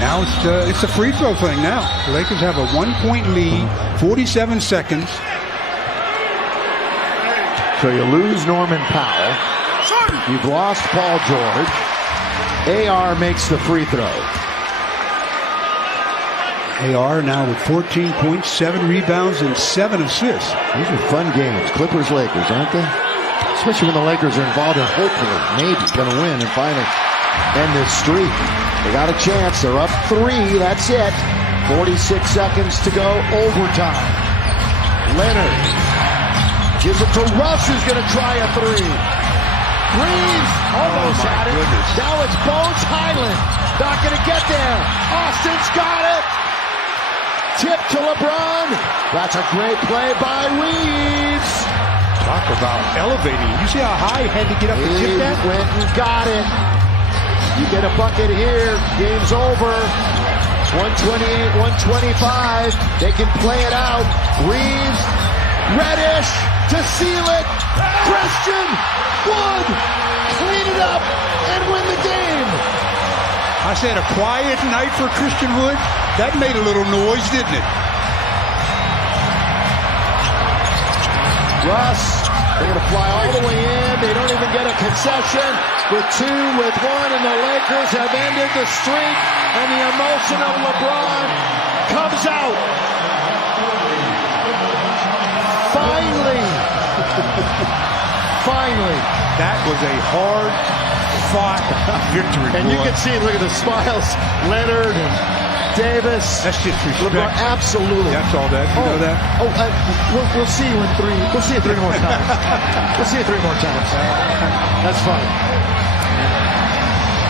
Now it's a free throw thing now. The Lakers have a 1-point lead, 47 seconds. So you lose Norman Powell. You've lost Paul George. AR makes the free throw. AR now with 14 points, 7 rebounds, and 7 assists. These are fun games. Clippers-Lakers, aren't they? Especially when the Lakers are involved and hopefully, maybe, going to win and finally end this streak. They got a chance. They're up 3. That's it. 46 seconds to go. Overtime. Leonard gives it to Russ, who's going to try a 3. Reeves almost had it. Goodness. Now it's Bones Highland. Not going to get there. Austin's got it. Tip to LeBron. That's a great play by Reeves. Talk about elevating. You see how high he had to get up and tip that? He went and got it. You get a bucket here. Game's over. It's 128, 125. They can play it out. Reeves, Reddish to seal it. Christian Wood, clean it up and win the game. I said a quiet night for Christian Wood. That made a little noise, didn't it? Russ, they're going to fly all the way in. They don't even get a concession. With 2, with 1, and the Lakers have ended the streak. And the emotion of LeBron comes out. Finally. Finally. That was a hard-fought victory. And you can see, look at the smiles. Leonard and Davis. That's just respect. LeBron, absolutely. That's all that. You know that? We'll see you in 3. We'll see you 3 more times. We'll see you 3 more times. That's fine.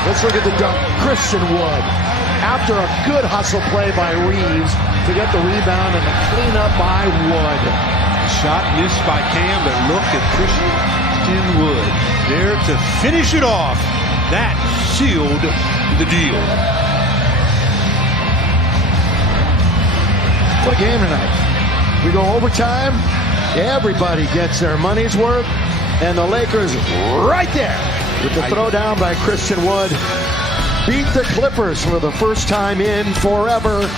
Let's look at the dunk. Christian Wood. After a good hustle play by Reeves to get the rebound and the cleanup by Wood. Shot missed by Cam, but look at Christian Wood there to finish it off. That sealed the deal. What a game tonight. We go overtime. Everybody gets their money's worth. And the Lakers right there with the throw down by Christian Wood. Beat the Clippers for the first time in forever.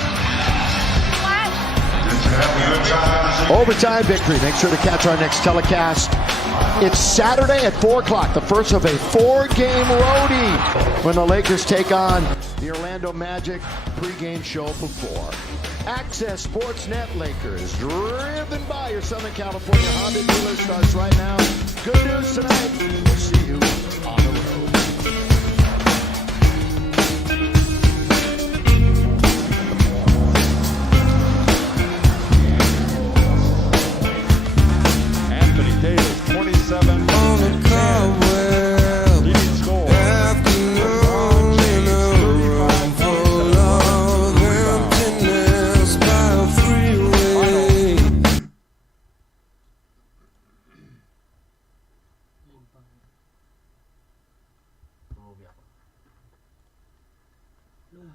Overtime victory. Make sure to catch our next telecast. It's Saturday at 4 o'clock, the first of a 4-game roadie when the Lakers take on the Orlando Magic. Pre-game show before. Access Sportsnet Lakers, driven by your Southern California Honda dealer, starts right now. Good news tonight. We'll see you on the road. Anthony Davis, 27 on the cobweb. Leading scorer. LeBron James, 35 points and 11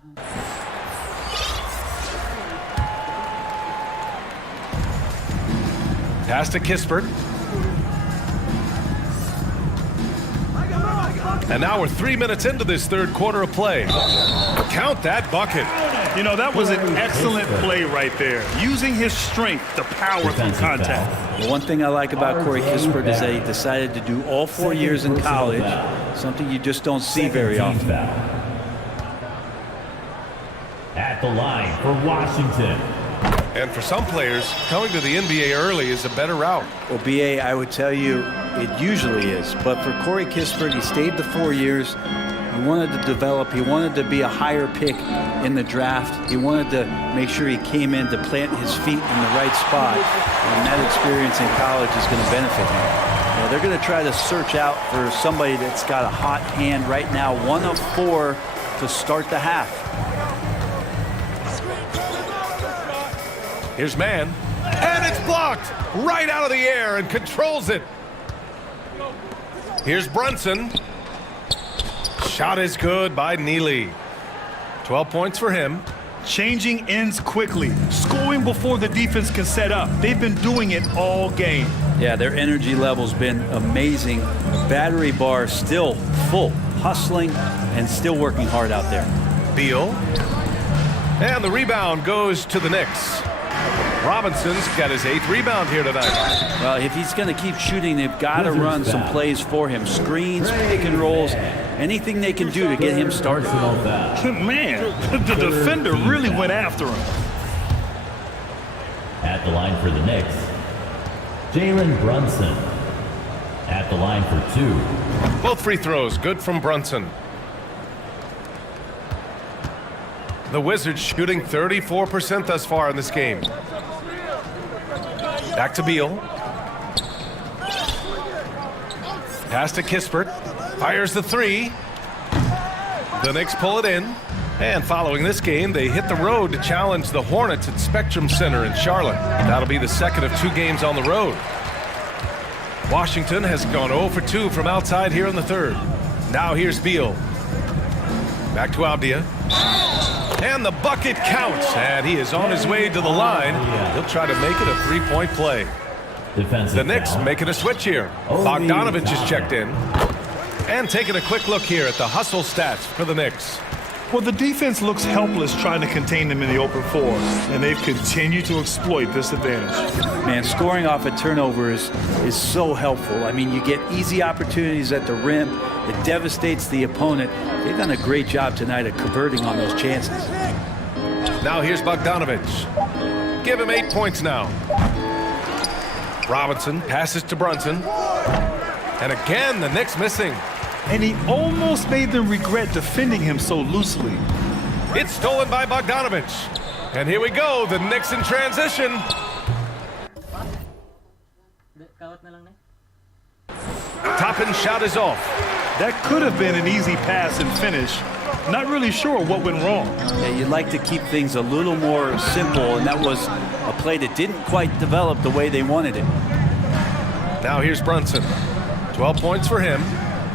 rebounds. Pass to Kispert. And now we're 3 minutes into this third quarter of play. Count that bucket. You know, that was an excellent play right there. Using his strength to power through contact. The one thing I like about Corey Kispert is that he decided to do all 4 years in college, something you just don't see very often. At the line for Washington. And for some players, coming to the NBA early is a better route. Well, B.A., I would tell you it usually is. But for Corey Kispert, he stayed the 4 years. He wanted to develop. He wanted to be a higher pick in the draft. He wanted to make sure he came in to plant his feet in the right spot. And that experience in college is going to benefit him. You know, they're going to try to search out for somebody that's got a hot hand right now. 1 of 4 to start the half. Here's man, and it's blocked right out of the air and controls it. Here's Brunson. Shot is good by Neely. 12 points for him. Changing ends quickly, scoring before the defense can set up. They've been doing it all game. Yeah, their energy level's been amazing. Battery bar still full, hustling and still working hard out there. Beal. And the rebound goes to the Knicks. Robinson's got his 8th rebound here tonight. Well, if he's going to keep shooting, they've got to run some plays for him. Screens, pick and rolls, anything they can do to get him started. Man, the defender really went after him. At the line for the Knicks, Jalen Brunson. At the line for 2. Both free throws good from Brunson. The Wizards shooting 34% thus far in this game. Back to Beal. Pass to Kispert. Fires the 3. The Knicks pull it in. And following this game, they hit the road to challenge the Hornets at Spectrum Center in Charlotte. That'll be the second of 2 games on the road. Washington has gone 0 for 2 from outside here in the third. Now here's Beal. Back to Abdia. And the bucket counts, and he is on his way to the line. He'll try to make it a 3-point play. The Knicks making a switch here. Bogdanovich is checked in. And taking a quick look here at the hustle stats for the Knicks. Well, the defense looks helpless trying to contain them in the open floor, and they've continued to exploit this advantage. Man, scoring off of turnovers is so helpful. I mean, you get easy opportunities at the rim. It devastates the opponent. They've done a great job tonight of converting on those chances. Now here's Bogdanovich. Give him 8 points now. Robinson passes to Brunson. And again, the Knicks missing. And he almost made them regret defending him so loosely. It's stolen by Bogdanovich. And here we go, the Knicks in transition. Toppin shot is off. That could have been an easy pass and finish. Not really sure what went wrong. Yeah, you'd like to keep things a little more simple, and that was a play that didn't quite develop the way they wanted it. Now here's Brunson. 12 points for him.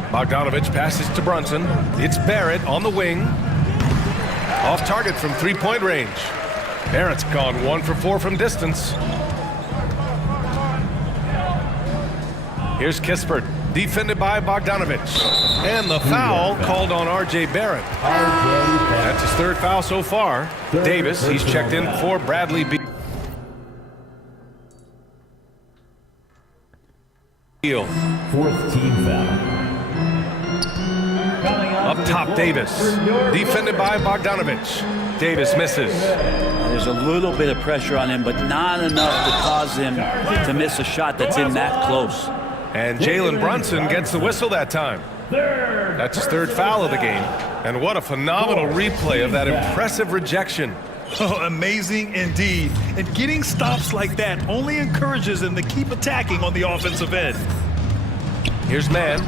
Bogdanovich passes to Brunson. It's Barrett on the wing. Off target from 3-point range. Barrett's gone 1 for 4 from distance. Here's Kispert, defended by Bogdanovich. And the foul called on R.J. Barrett. That's his 3rd foul so far. Davis, he's checked in for Bradley Beal. 4th team foul. Up top, Davis. Defended by Bogdanovich. Davis misses. There's a little bit of pressure on him, but not enough to cause him to miss a shot that's in that close. And Jalen Brunson gets the whistle that time. That's his 3rd foul of the game. And what a phenomenal replay of that impressive rejection. Oh, amazing indeed. And getting stops like that only encourages them to keep attacking on the offensive end. Here's man.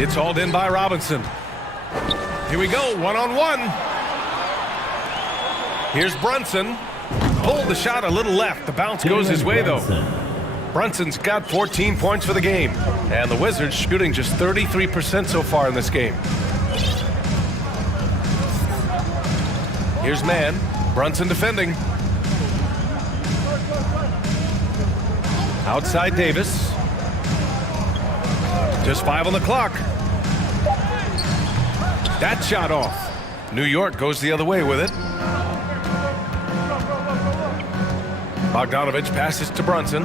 It's hauled in by Robinson. Here we go, 1-on-1. Here's Brunson. Pulled the shot a little left. The bounce goes his way, though. Brunson's got 14 points for the game. And the Wizards shooting just 33% so far in this game. Here's man. Brunson defending. Outside Davis. Just 5 on the clock. That shot off. New York goes the other way with it. Bogdanovich passes to Brunson.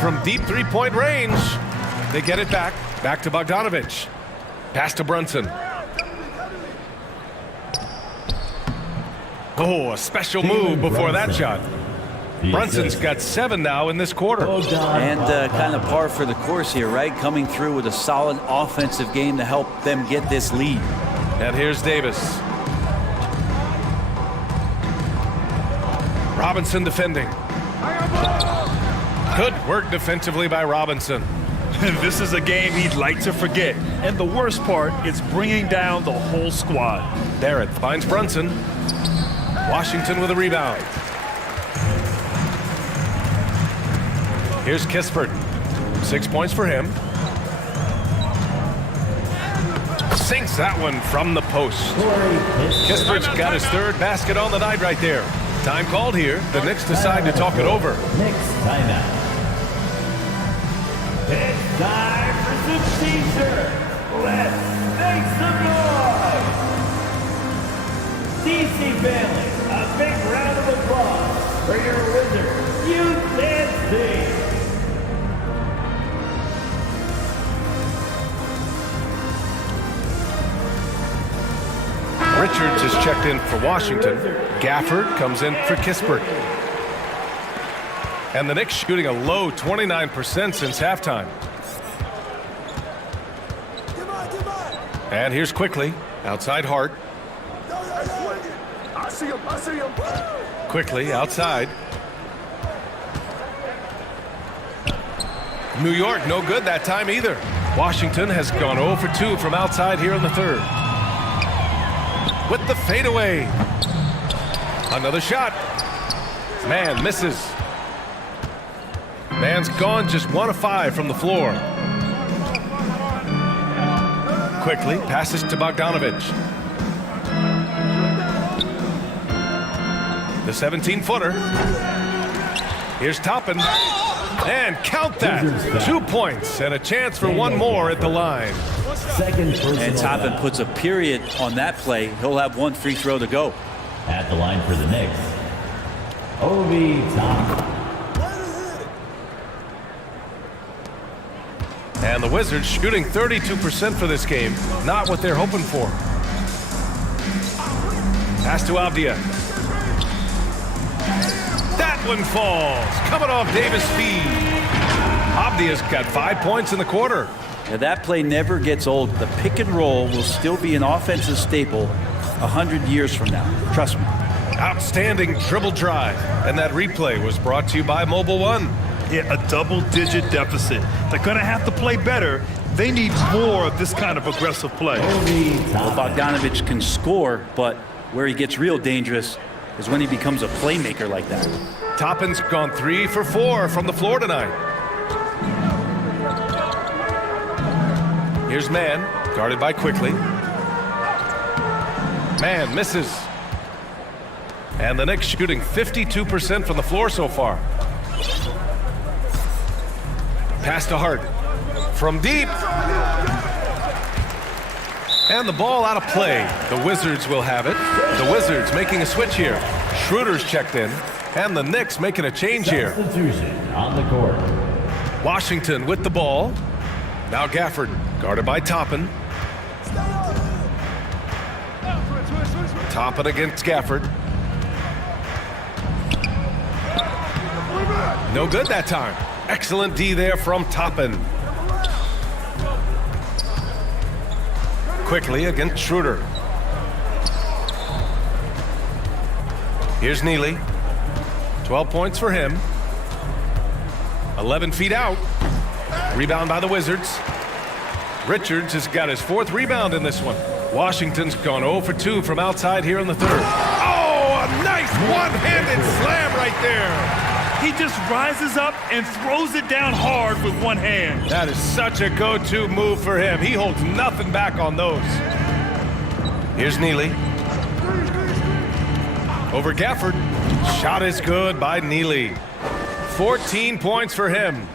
From deep three-point range, they get it back. Back to Bogdanovich. Pass to Brunson. Oh, a special move before that shot. Brunson's got 7 now in this quarter. And kind of par for the course here, right? Coming through with a solid offensive game to help them get this lead. And here's Davis. Robinson defending. Good work defensively by Robinson. This is a game he'd like to forget. And the worst part is bringing down the whole squad. Barrett finds Brunson. Washington with a rebound. Here's Kispert. 6 points for him. Sinks that one from the post. Kispert's got his 3rd basket on the night right there. Time called here. The Knicks decide to talk it over. Knicks timeout. It's time for some Caesar. Let's make some noise. DC family, a big round of applause for your Wizards. You can't see. Richards is checked in for Washington. Gafford comes in for Kispert. And the Knicks shooting a low 29% since halftime. And here's Quickly. Outside Hart. I see him. Quickly outside. New York no good that time either. Washington has gone 0 for 2 from outside here in the 3rd. With the fadeaway. Another shot. Man misses. Man's gone just 1 of 5 from the floor. Quickly passes to Bogdanovich. The 17-footer. Here's Toppin. And count that. 2 points and a chance for one more at the line. And Toppin puts a period on that play. He'll have 1 free throw to go. At the line for the Knicks, Obi Toppin. And the Wizards shooting 32% for this game. Not what they're hoping for. Pass to Avdia. That one falls. Coming off Davis' feed. Avdia's got 5 points in the quarter. Now that play never gets old. The pick and roll will still be an offensive staple 100 years from now. Trust me. Outstanding dribble drive. And that replay was brought to you by Mobile One. Yeah, a double-digit deficit. They're going to have to play better. They need more of this kind of aggressive play. Well, Bogdanovich can score, but where he gets real dangerous is when he becomes a playmaker like that. Toppin's gone 3 for 4 from the floor tonight. Here's Mann, guarded by Quickly. Mann misses. And the Knicks shooting 52% from the floor so far. Pass to Hart. From deep. And the ball out of play. The Wizards will have it. The Wizards making a switch here. Schroeder's checked in. And the Knicks making a change here. Substitution on the court. Washington with the ball. Now Gafford, guarded by Toppin. Toppin against Gafford. No good that time. Excellent D there from Toppin. Quickly against Schroeder. Here's Neely. 12 points for him. 11 feet out. Rebound by the Wizards. Richards has got his 4th rebound in this one. Washington's gone 0 for 2 from outside here in the 3rd. Oh, a nice one-handed slam right there. He just rises up and throws it down hard with one hand. That is such a go-to move for him. He holds nothing back on those. Here's Neely. Over Gafford. Shot is good by Neely. 14 points for him.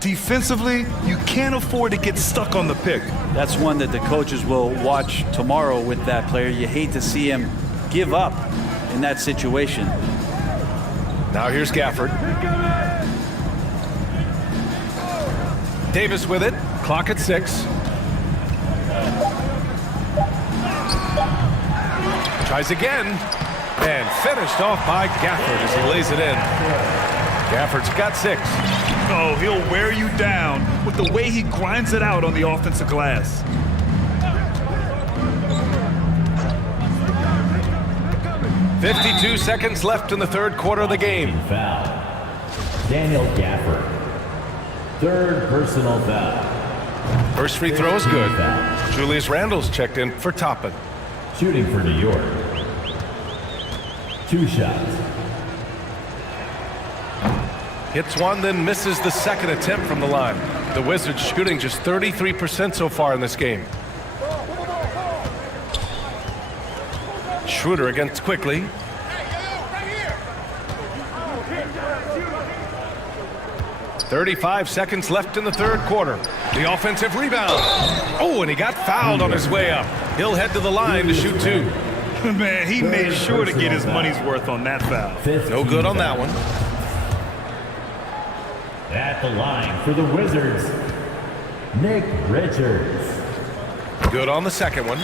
Defensively, you can't afford to get stuck on the pick. That's one that the coaches will watch tomorrow with that player. You hate to see him give up in that situation. Now here's Gafford. Davis with it. Clock at 6. Tries again. And finished off by Gafford as he lays it in. Gafford's got 6. Oh, he'll wear you down with the way he grinds it out on the offensive glass. "52 seconds left in the third quarter of the game. Foul. Daniel Gafford. Third personal foul. First free throw is good. Julius Randle's checked in for Toppin. Shooting for New York. 2 shots. Hits one, then misses the second attempt from the line. The Wizards shooting just 33% so far in this game. Schroeder against Quickly. "35 seconds left in the third quarter. The offensive rebound. Oh, and he got fouled on his way up. He'll head to the line to shoot 2. Man, he made sure to get his money's worth on that foul. No good on that one. At the line for the Wizards, Nick Richards. Good on the second one.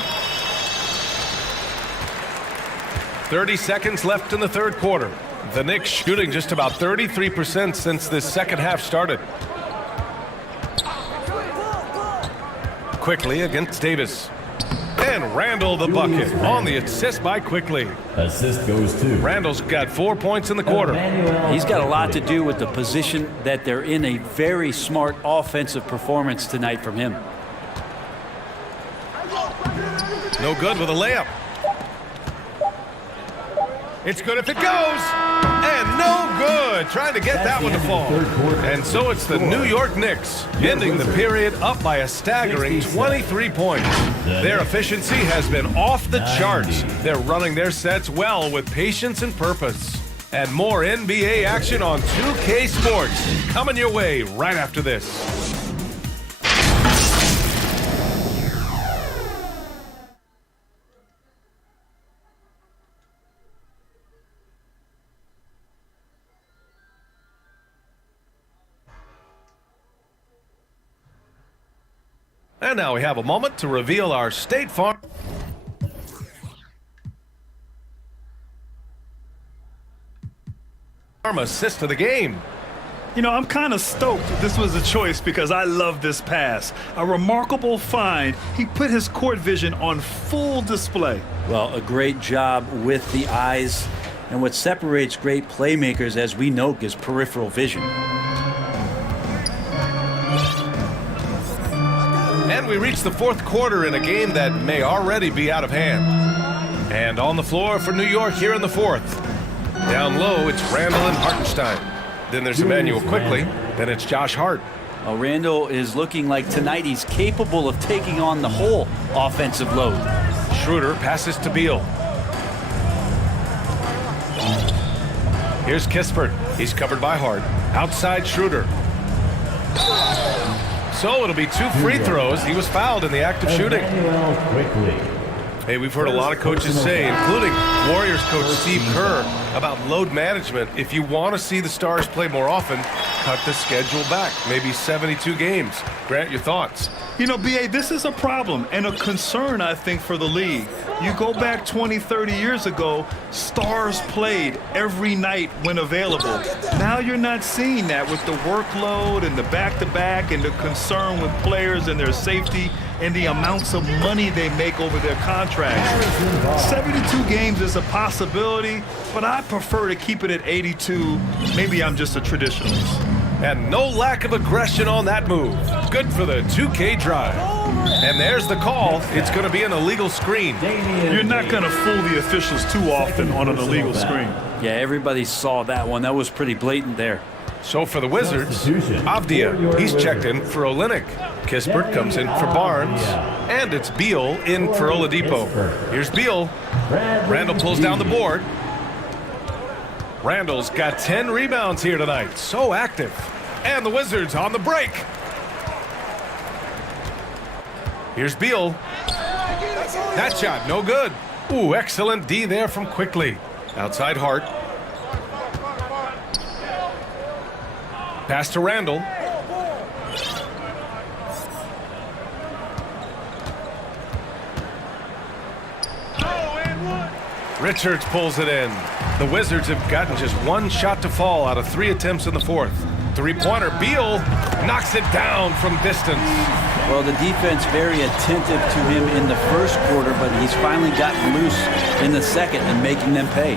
30 seconds left in the third quarter. The Knicks shooting just about 33% since this second half started. Quickly against Davis. And Randle the bucket on the assist by Quickly. Assist goes to Randle's got 4 points in the quarter. He's got a lot to do with the position that they're in. A very smart offensive performance tonight from him. No good with a layup. It's good if it goes. And no good. Trying to get that one to fall. And so it's the New York Knicks ending the period up by a staggering 23 points. Their efficiency has been off the charts. They're running their sets well with patience and purpose. And more NBA action on 2K Sports coming your way right after this. And now we have a moment to reveal our State Farm assist of the game. You know, I'm kind of stoked this was a choice because I love this pass. A remarkable find. He put his court vision on full display. Well, a great job with the eyes. And what separates great playmakers, as we know, is peripheral vision. And we reach the fourth quarter in a game that may already be out of hand. And on the floor for New York here in the fourth. Down low, it's Randle and Hartenstein. Then there's Emmanuel Quickly. Then it's Josh Hart. Well, Randle is looking like tonight he's capable of taking on the whole offensive load. Schroeder passes to Beal. Here's Kispert. He's covered by Hart. Outside Schroeder. So it'll be 2 free throws. He was fouled in the act of shooting. Hey, we've heard a lot of coaches say, including Warriors coach Steve Kerr, about load management. If you want to see the Stars play more often, cut the schedule back. Maybe 72 games. Grant, your thoughts? You know, B.A., this is a problem and a concern, I think, for the league. You go back 20, 30 years ago, Stars played every night when available. Now you're not seeing that with the workload and the back-to-back and the concern with players and their safety and the amounts of money they make over their contracts. 72 games is a possibility, but I prefer to keep it at 82. Maybe I'm just a traditionalist. And no lack of aggression on that move. Good for the 2K drive. And there's the call. It's going to be an illegal screen. You're not going to fool the officials too often on an illegal screen. Yeah, everybody saw that one. That was pretty blatant there. So for the Wizards, Avdia, he's checked in for Olynyk. Kispert comes in for Barnes. And it's Beal in for Oladipo. Here's Beal. Randle pulls down the board. Randle's got 10 rebounds here tonight. So active. And the Wizards on the break. Here's Beal. That shot, no good. Ooh, excellent D there from Quickly. Outside Hart. Pass to Randall. Richards pulls it in. The Wizards have gotten just one shot to fall out of 3 attempts in the fourth. Three-pointer. Beal knocks it down from distance. Well, the defense very attentive to him in the first quarter, but he's finally gotten loose in the second and making them pay.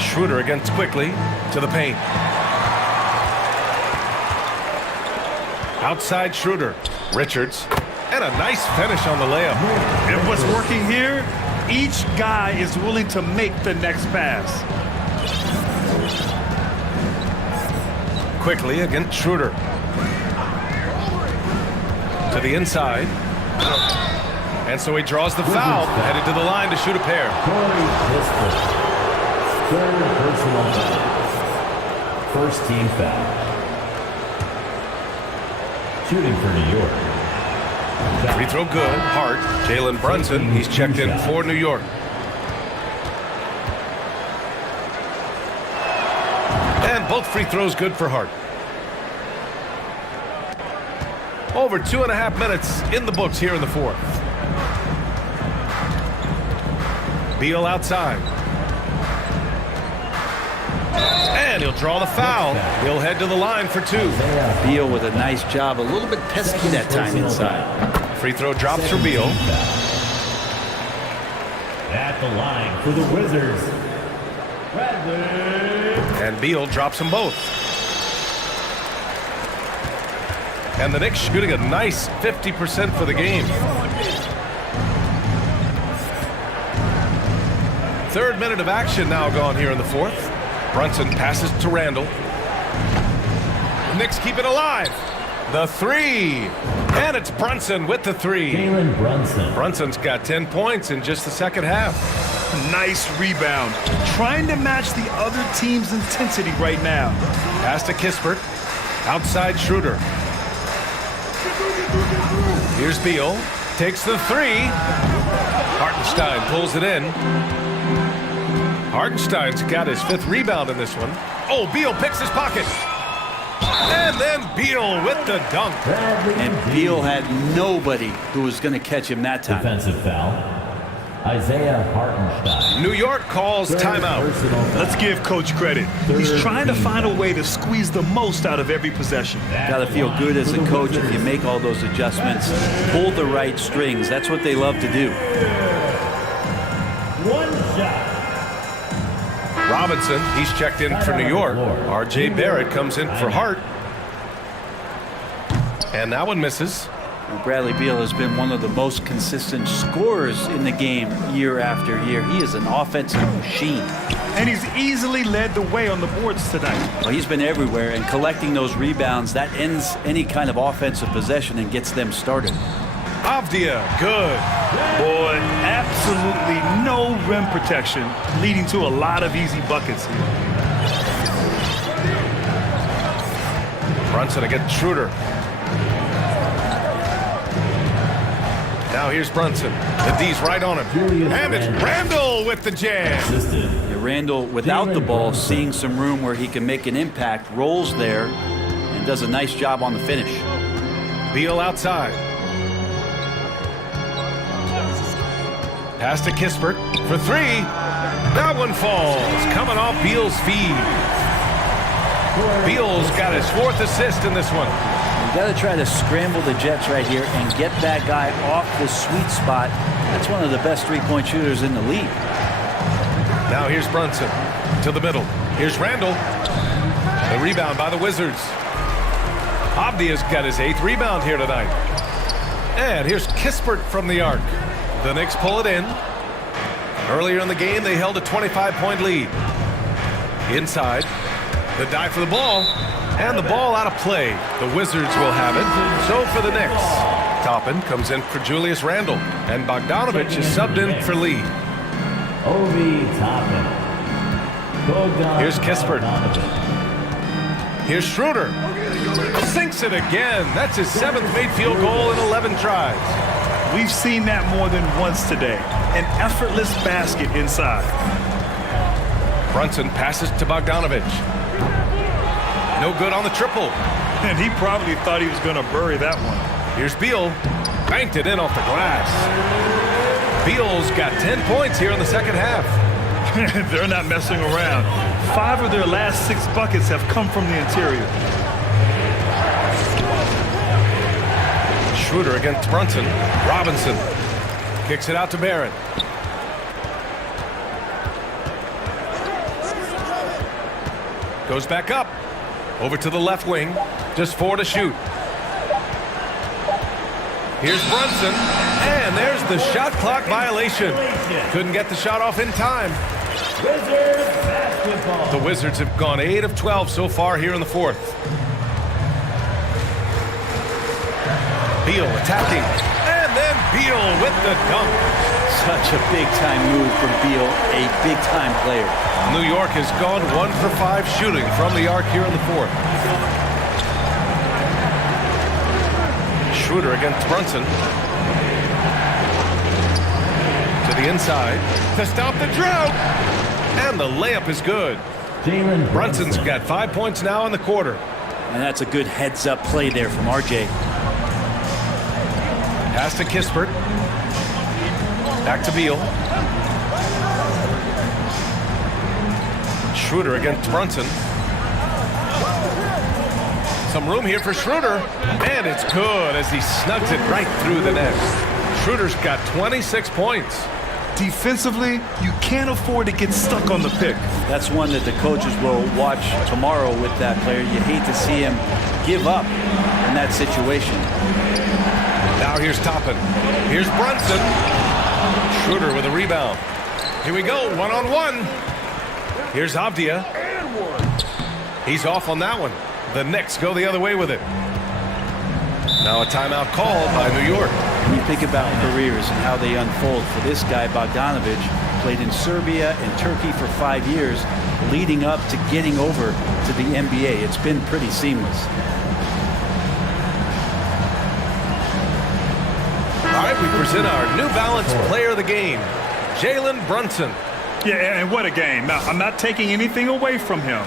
Schroeder against Quickly to the paint. Outside Schroeder. Richards. And a nice finish on the layup. And what's working here, each guy is willing to make the next pass. Quickly against Schroeder. To the inside. And so he draws the foul, headed to the line to shoot a pair. Third personal foul. First team foul. Shooting for New York. Free throw good. Hart. Jalen Brunson. He's checked in for New York. And both free throws good for Hart. Over 2.5 minutes in the books here in the fourth. Beal outside. And he'll draw the foul. He'll head to the line for 2. Beal with a nice job. A little bit pesky that time inside. Free throw drops for Beal. At the line for the Wizards. Bradley. And Beal drops them both. And the Knicks shooting a nice 50% for the game. Third minute of action now gone here in the fourth. Brunson passes to Randall. Knicks keep it alive. The three. And it's Brunson with the three. Jalen Brunson. Brunson's got 10 points in just the second half. Nice rebound. Trying to match the other team's intensity right now. Pass to Kispert. Outside Schroeder. Here's Beal. Takes the three. Hartenstein pulls it in. Hartenstein's got his 5th rebound in this one. Oh, Beal picks his pocket. And then Beal with the dunk. And Beal had nobody who was going to catch him that time. Defensive foul. Isaiah Hartenstein. New York calls timeout. Let's give Coach credit. He's trying to find a way to squeeze the most out of every possession. Got to feel good as a coach if you make all those adjustments. Pull the right strings. That's what they love to do. One shot. Robinson, he's checked in for New York. R.J. Barrett comes in for Hart. And that one misses. Bradley Beal has been one of the most consistent scorers in the game year after year. He is an offensive machine. And he's easily led the way on the boards tonight. Well, he's been everywhere, and collecting those rebounds, that ends any kind of offensive possession and gets them started. Avdia, good. Boy, absolutely no rim protection, leading to a lot of easy buckets here. Brunson against Schroeder. Now here's Brunson. The D's right on him. And it's Randall with the jam. Yeah, Randall, without the ball, seeing some room where he can make an impact, rolls there, and does a nice job on the finish. Beal outside. Pass to Kispert for 3. That one falls. Coming off Beal's feed. Beal's got his 4th assist in this one. You got to try to scramble the Jets right here and get that guy off the sweet spot. That's one of the best three-point shooters in the league. Now here's Brunson to the middle. Here's Randall. The rebound by the Wizards. Avdia's got his 8th rebound here tonight. And here's Kispert from the arc. The Knicks pull it in. Earlier in the game, they held a 25-point lead. Inside, the dive for the ball, and the ball out of play. The Wizards will have it. So for the Knicks, Toppin comes in for Julius Randle, and Bogdanovich is subbed in for Lee. Obi Toppin. Here's Kispert. Here's Schroeder. Sinks it again. That's his 7th made field goal in 11 tries. We've seen that more than once today. An effortless basket inside. Brunson passes to Bogdanovich. No good on the triple. And he probably thought he was going to bury that one. Here's Beal. Banked it in off the glass. Beal's got 10 points here in the second half. They're not messing around. 5 of their last 6 buckets have come from the interior. Schroeder against Brunson. Robinson kicks it out to Barrett. Goes back up. Over to the left wing. Just 4 to shoot. Here's Brunson. And there's the shot clock violation. Couldn't get the shot off in time. The Wizards have gone 8 of 12 so far here in the 4th. Beal attacking. And then Beal with the dunk. Such a big-time move from Beal, a big-time player. New York has gone 1 for 5 shooting from the arc here in the 4th. Schroeder against Brunson. To the inside to stop the drought. And the layup is good. Brunson's got 5 points now in the quarter. And that's a good heads-up play there from RJ. Pass to Kispert. Back to Beal. Schroeder against Brunson. Some room here for Schroeder. And it's good as he snugs it right through the net. Schroeder's got 26 points. Defensively, you can't afford to get stuck on the pick. That's one that the coaches will watch tomorrow with that player. You hate to see him give up in that situation. Now here's Toppin. Here's Brunson. Schroeder with a rebound. Here we go, 1-on-1. Here's Avdia. He's off on that one. The Knicks go the other way with it. Now a timeout called by New York. When you think about careers and how they unfold, for this guy, Bogdanovich, played in Serbia and Turkey for 5 years, leading up to getting over to the NBA. It's been pretty seamless. All right, we present our New Balance player of the game, Jalen Brunson. Yeah, and what a game. Now, I'm not taking anything away from him,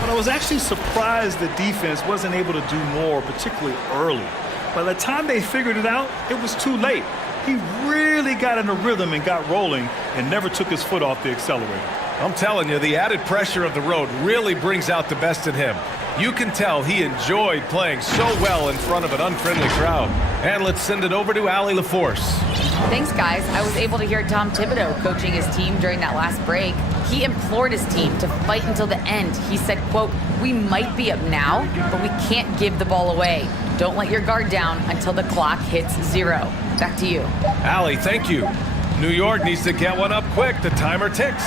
but I was actually surprised the defense wasn't able to do more, particularly early. By the time they figured it out, it was too late. He really got in a rhythm and got rolling and never took his foot off the accelerator. I'm telling you, the added pressure of the road really brings out the best in him. You can tell he enjoyed playing so well in front of an unfriendly crowd. And let's send it over to Allie LaForce. Thanks, guys. I was able to hear Tom Thibodeau coaching his team during that last break. He implored his team to fight until the end. He said, quote, "We might be up now, but we can't give the ball away. Don't let your guard down until the clock hits 0. Back to you. Allie, thank you. New York needs to get one up quick. The timer ticks.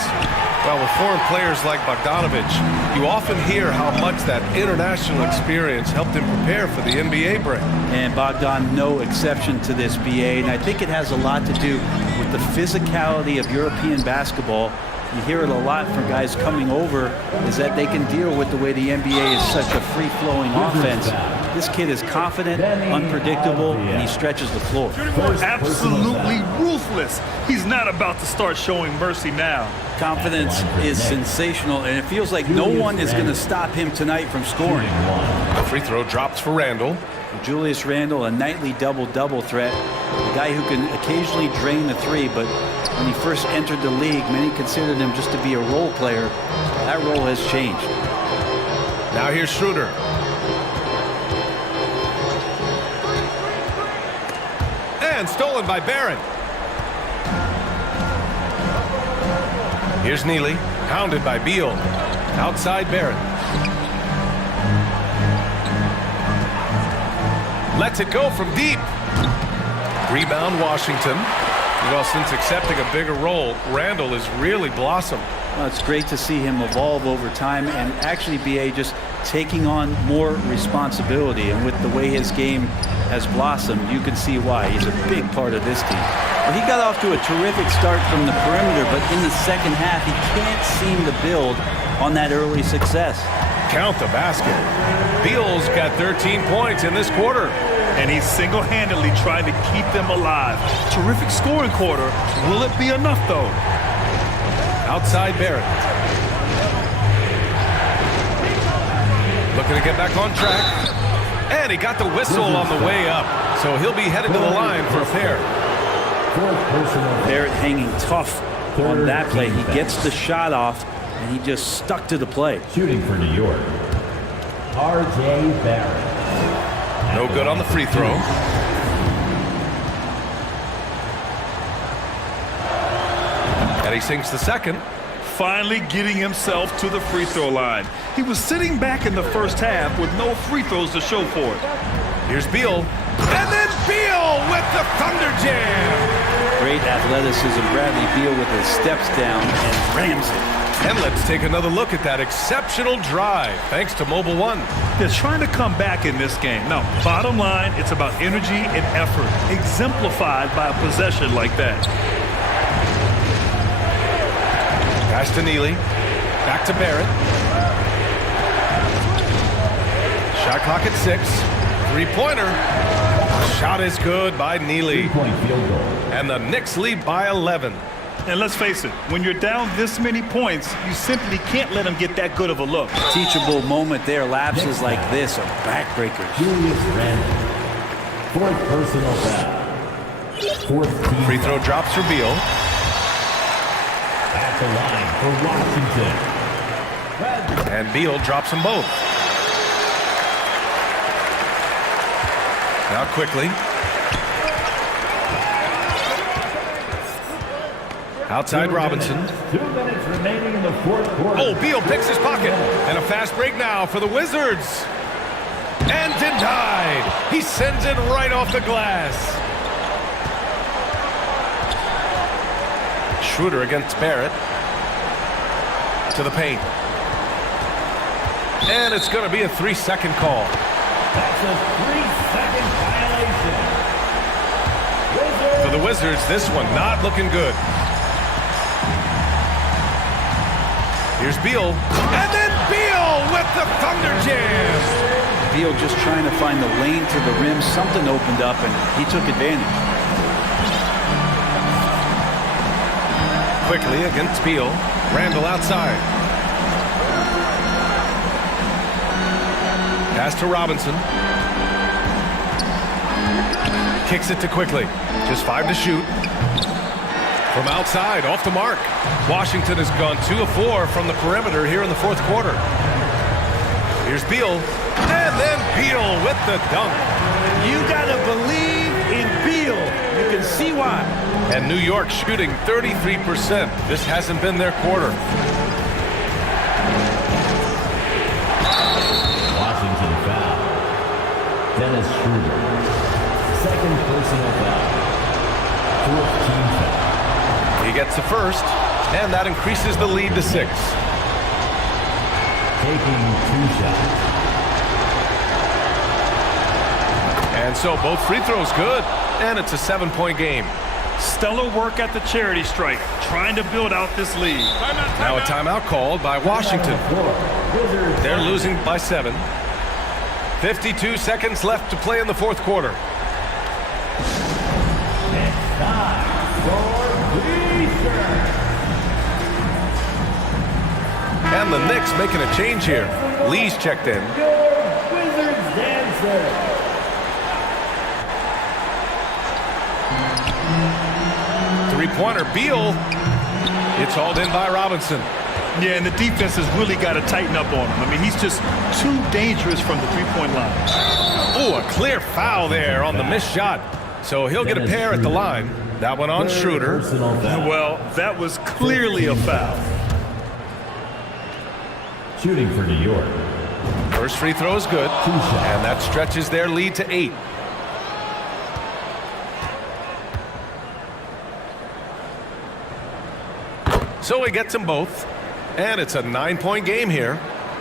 Well, with foreign players like Bogdanovich, you often hear how much that international experience helped him prepare for the NBA break. And Bogdan, no exception to this, BA. And I think it has a lot to do with the physicality of European basketball. You hear it a lot from guys coming over, is that they can deal with the way the NBA is such a free-flowing offense. This kid is confident, unpredictable, and he stretches the floor. Absolutely ruthless. He's not about to start showing mercy now. Confidence is sensational, and it feels like no one is going to stop him tonight from scoring. The free throw drops for Randle. Julius Randle, a nightly double-double threat, a guy who can occasionally drain the three, but when he first entered the league, many considered him just to be a role player. That role has changed. Now here's Schroeder. And stolen by Barrett. Here's Neely, pounded by Beal. Outside Barrett. Lets it go from deep. Rebound Washington. Well, since accepting a bigger role, Randle has really blossomed. Well, it's great to see him evolve over time and actually BA just taking on more responsibility. And with the way his game has blossomed, you can see why. He's a big part of this team. Well, he got off to a terrific start from the perimeter, but in the second half, he can't seem to build on that early success. Count the basket. Beal's got 13 points in this quarter. And he's single-handedly trying to keep them alive. Terrific scoring quarter. Will it be enough, though? Outside Barrett. Looking to get back on track. And he got the whistle on the way up. So he'll be headed to the line for a pair. Barrett hanging tough on that play. He gets the shot off, and he just stuck to the play. Shooting for New York, R.J. Barrett. No good on the free throw. And he sinks the second. Finally getting himself to the free throw line. He was sitting back in the first half with no free throws to show for it. Here's Beal. And then Beal with the Thunder Jam. Great athleticism. Bradley Beal with his steps down and rams it. And let's take another look at that exceptional drive, thanks to Mobile One. They're trying to come back in this game. Now, bottom line, it's about energy and effort, exemplified by a possession like that. Pass to Neely. Back to Barrett. Shot clock at 6. Three-pointer. Shot is good by Neely. And the Knicks lead by 11. And let's face it, when you're down this many points, you simply can't let them get that good of a look. Teachable moment there. Lapses like this are backbreakers. Julius Randle. Fourth personal foul. Fourth team. Free throw drops for Beal. At the line for Washington. And Beal drops them both. Now quickly. Outside Robinson. 2 minutes remaining in the fourth quarter. Oh, Beal picks his pocket. And a fast break now for the Wizards. And denied. He sends it right off the glass. Schroeder against Barrett. To the paint. And it's going to be a 3-second call. That's a 3-second violation. For the Wizards, this one not looking good. Here's Beal. And then Beal with the Thunder Jam. Beal just trying to find the lane to the rim. Something opened up, and he took advantage. Quickly against Beal. Randle outside. Pass to Robinson. Kicks it to Quickly. Just 5 to shoot. From outside, off the mark. Washington has gone 2 of 4 from the perimeter here in the fourth quarter. Here's Beal. And then Beal with the dunk. You gotta believe in Beal. You can see why. And New York shooting 33%. This hasn't been their quarter. Washington foul. Dennis Schroeder. Second personal foul. Fourth team foul. He gets the first, and that increases the lead to 6. Taking 2 shots. And so both free throws good, and it's a 7-point game. Stellar work at the charity stripe, trying to build out this lead. Now a timeout called by Washington. They're losing by 7. 52 seconds left to play in the fourth quarter. It's time for And the Knicks making a change here. Lee's checked in. Wizards dancer. Three-pointer, Beal. It's hauled in by Robinson. Yeah, and the defense has really got to tighten up on him. I mean, he's just too dangerous from the three-point line. Oh, a clear foul there on the missed shot. So he'll get a pair at the line. That one on Schroeder. Well, that was clearly a foul. Shooting for New York. First free throw is good. And that stretches their lead to 8. So he gets them both. And it's a 9-point game here.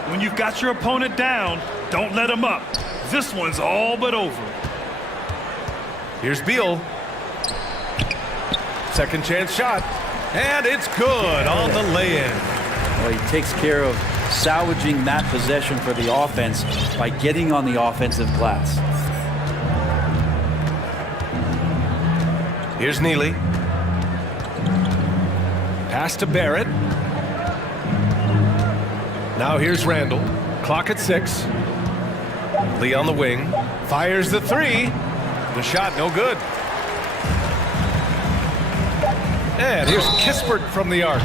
When you've got your opponent down, don't let him up. This one's all but over. Here's Beal. Second chance shot. And it's good on the lay-in. Well, he takes care of salvaging that possession for the offense by getting on the offensive glass. Here's Neely. Pass to Barrett. Now here's Randall. Clock at 6. Lee on the wing. Fires the 3. The shot no good. And here's Kispert from the arc.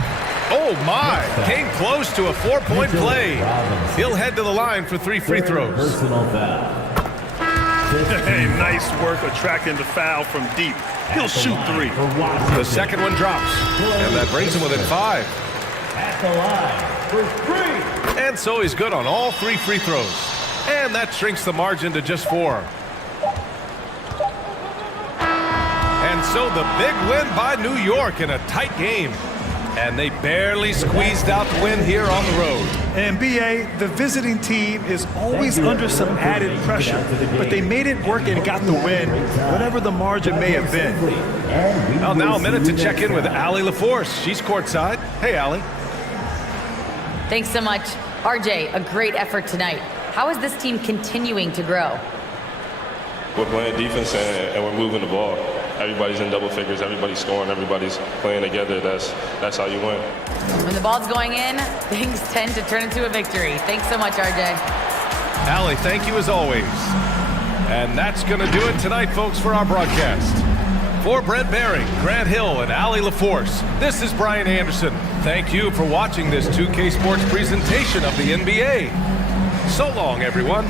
Oh my! Came close to a 4-point play. He'll head to the line for 3 free throws. Personal foul. Hey, nice work attracting the foul from deep. He'll shoot 3. The second one drops, and that brings him within 5. At the line for 3. And so he's good on all 3 free throws. And that shrinks the margin to just 4. And so the big win by New York in a tight game. And they barely squeezed out the win here on the road. And B.A., the visiting team is always under some added pressure, but they made it work and got the win, whatever the margin may have been. Well, now a minute to check in with Allie LaForce. She's courtside. Hey, Allie. Thanks so much. RJ, a great effort tonight. How is this team continuing to grow? We're playing defense and we're moving the ball. Everybody's in double figures. Everybody's scoring. Everybody's playing together. That's how you win. When the ball's going in, things tend to turn into a victory. Thanks so much, RJ. Allie, thank you as always. And that's going to do it tonight, folks, for our broadcast. For Brent Baring, Grant Hill, and Allie LaForce, this is Brian Anderson. Thank you for watching this 2K Sports presentation of the NBA. So long, everyone.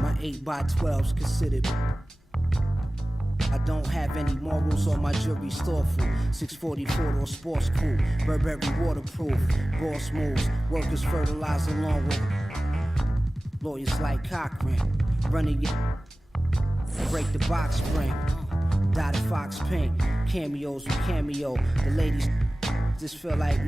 My 8x12's considered. I don't have any morals on my jury's thoughtful. 644 or sports cool. Burberry waterproof. Boss moves. Workers fertilize along with lawyers like Cochran. Running your break the box spring. Dotted fox pink. Cameos with cameo. The ladies just feel like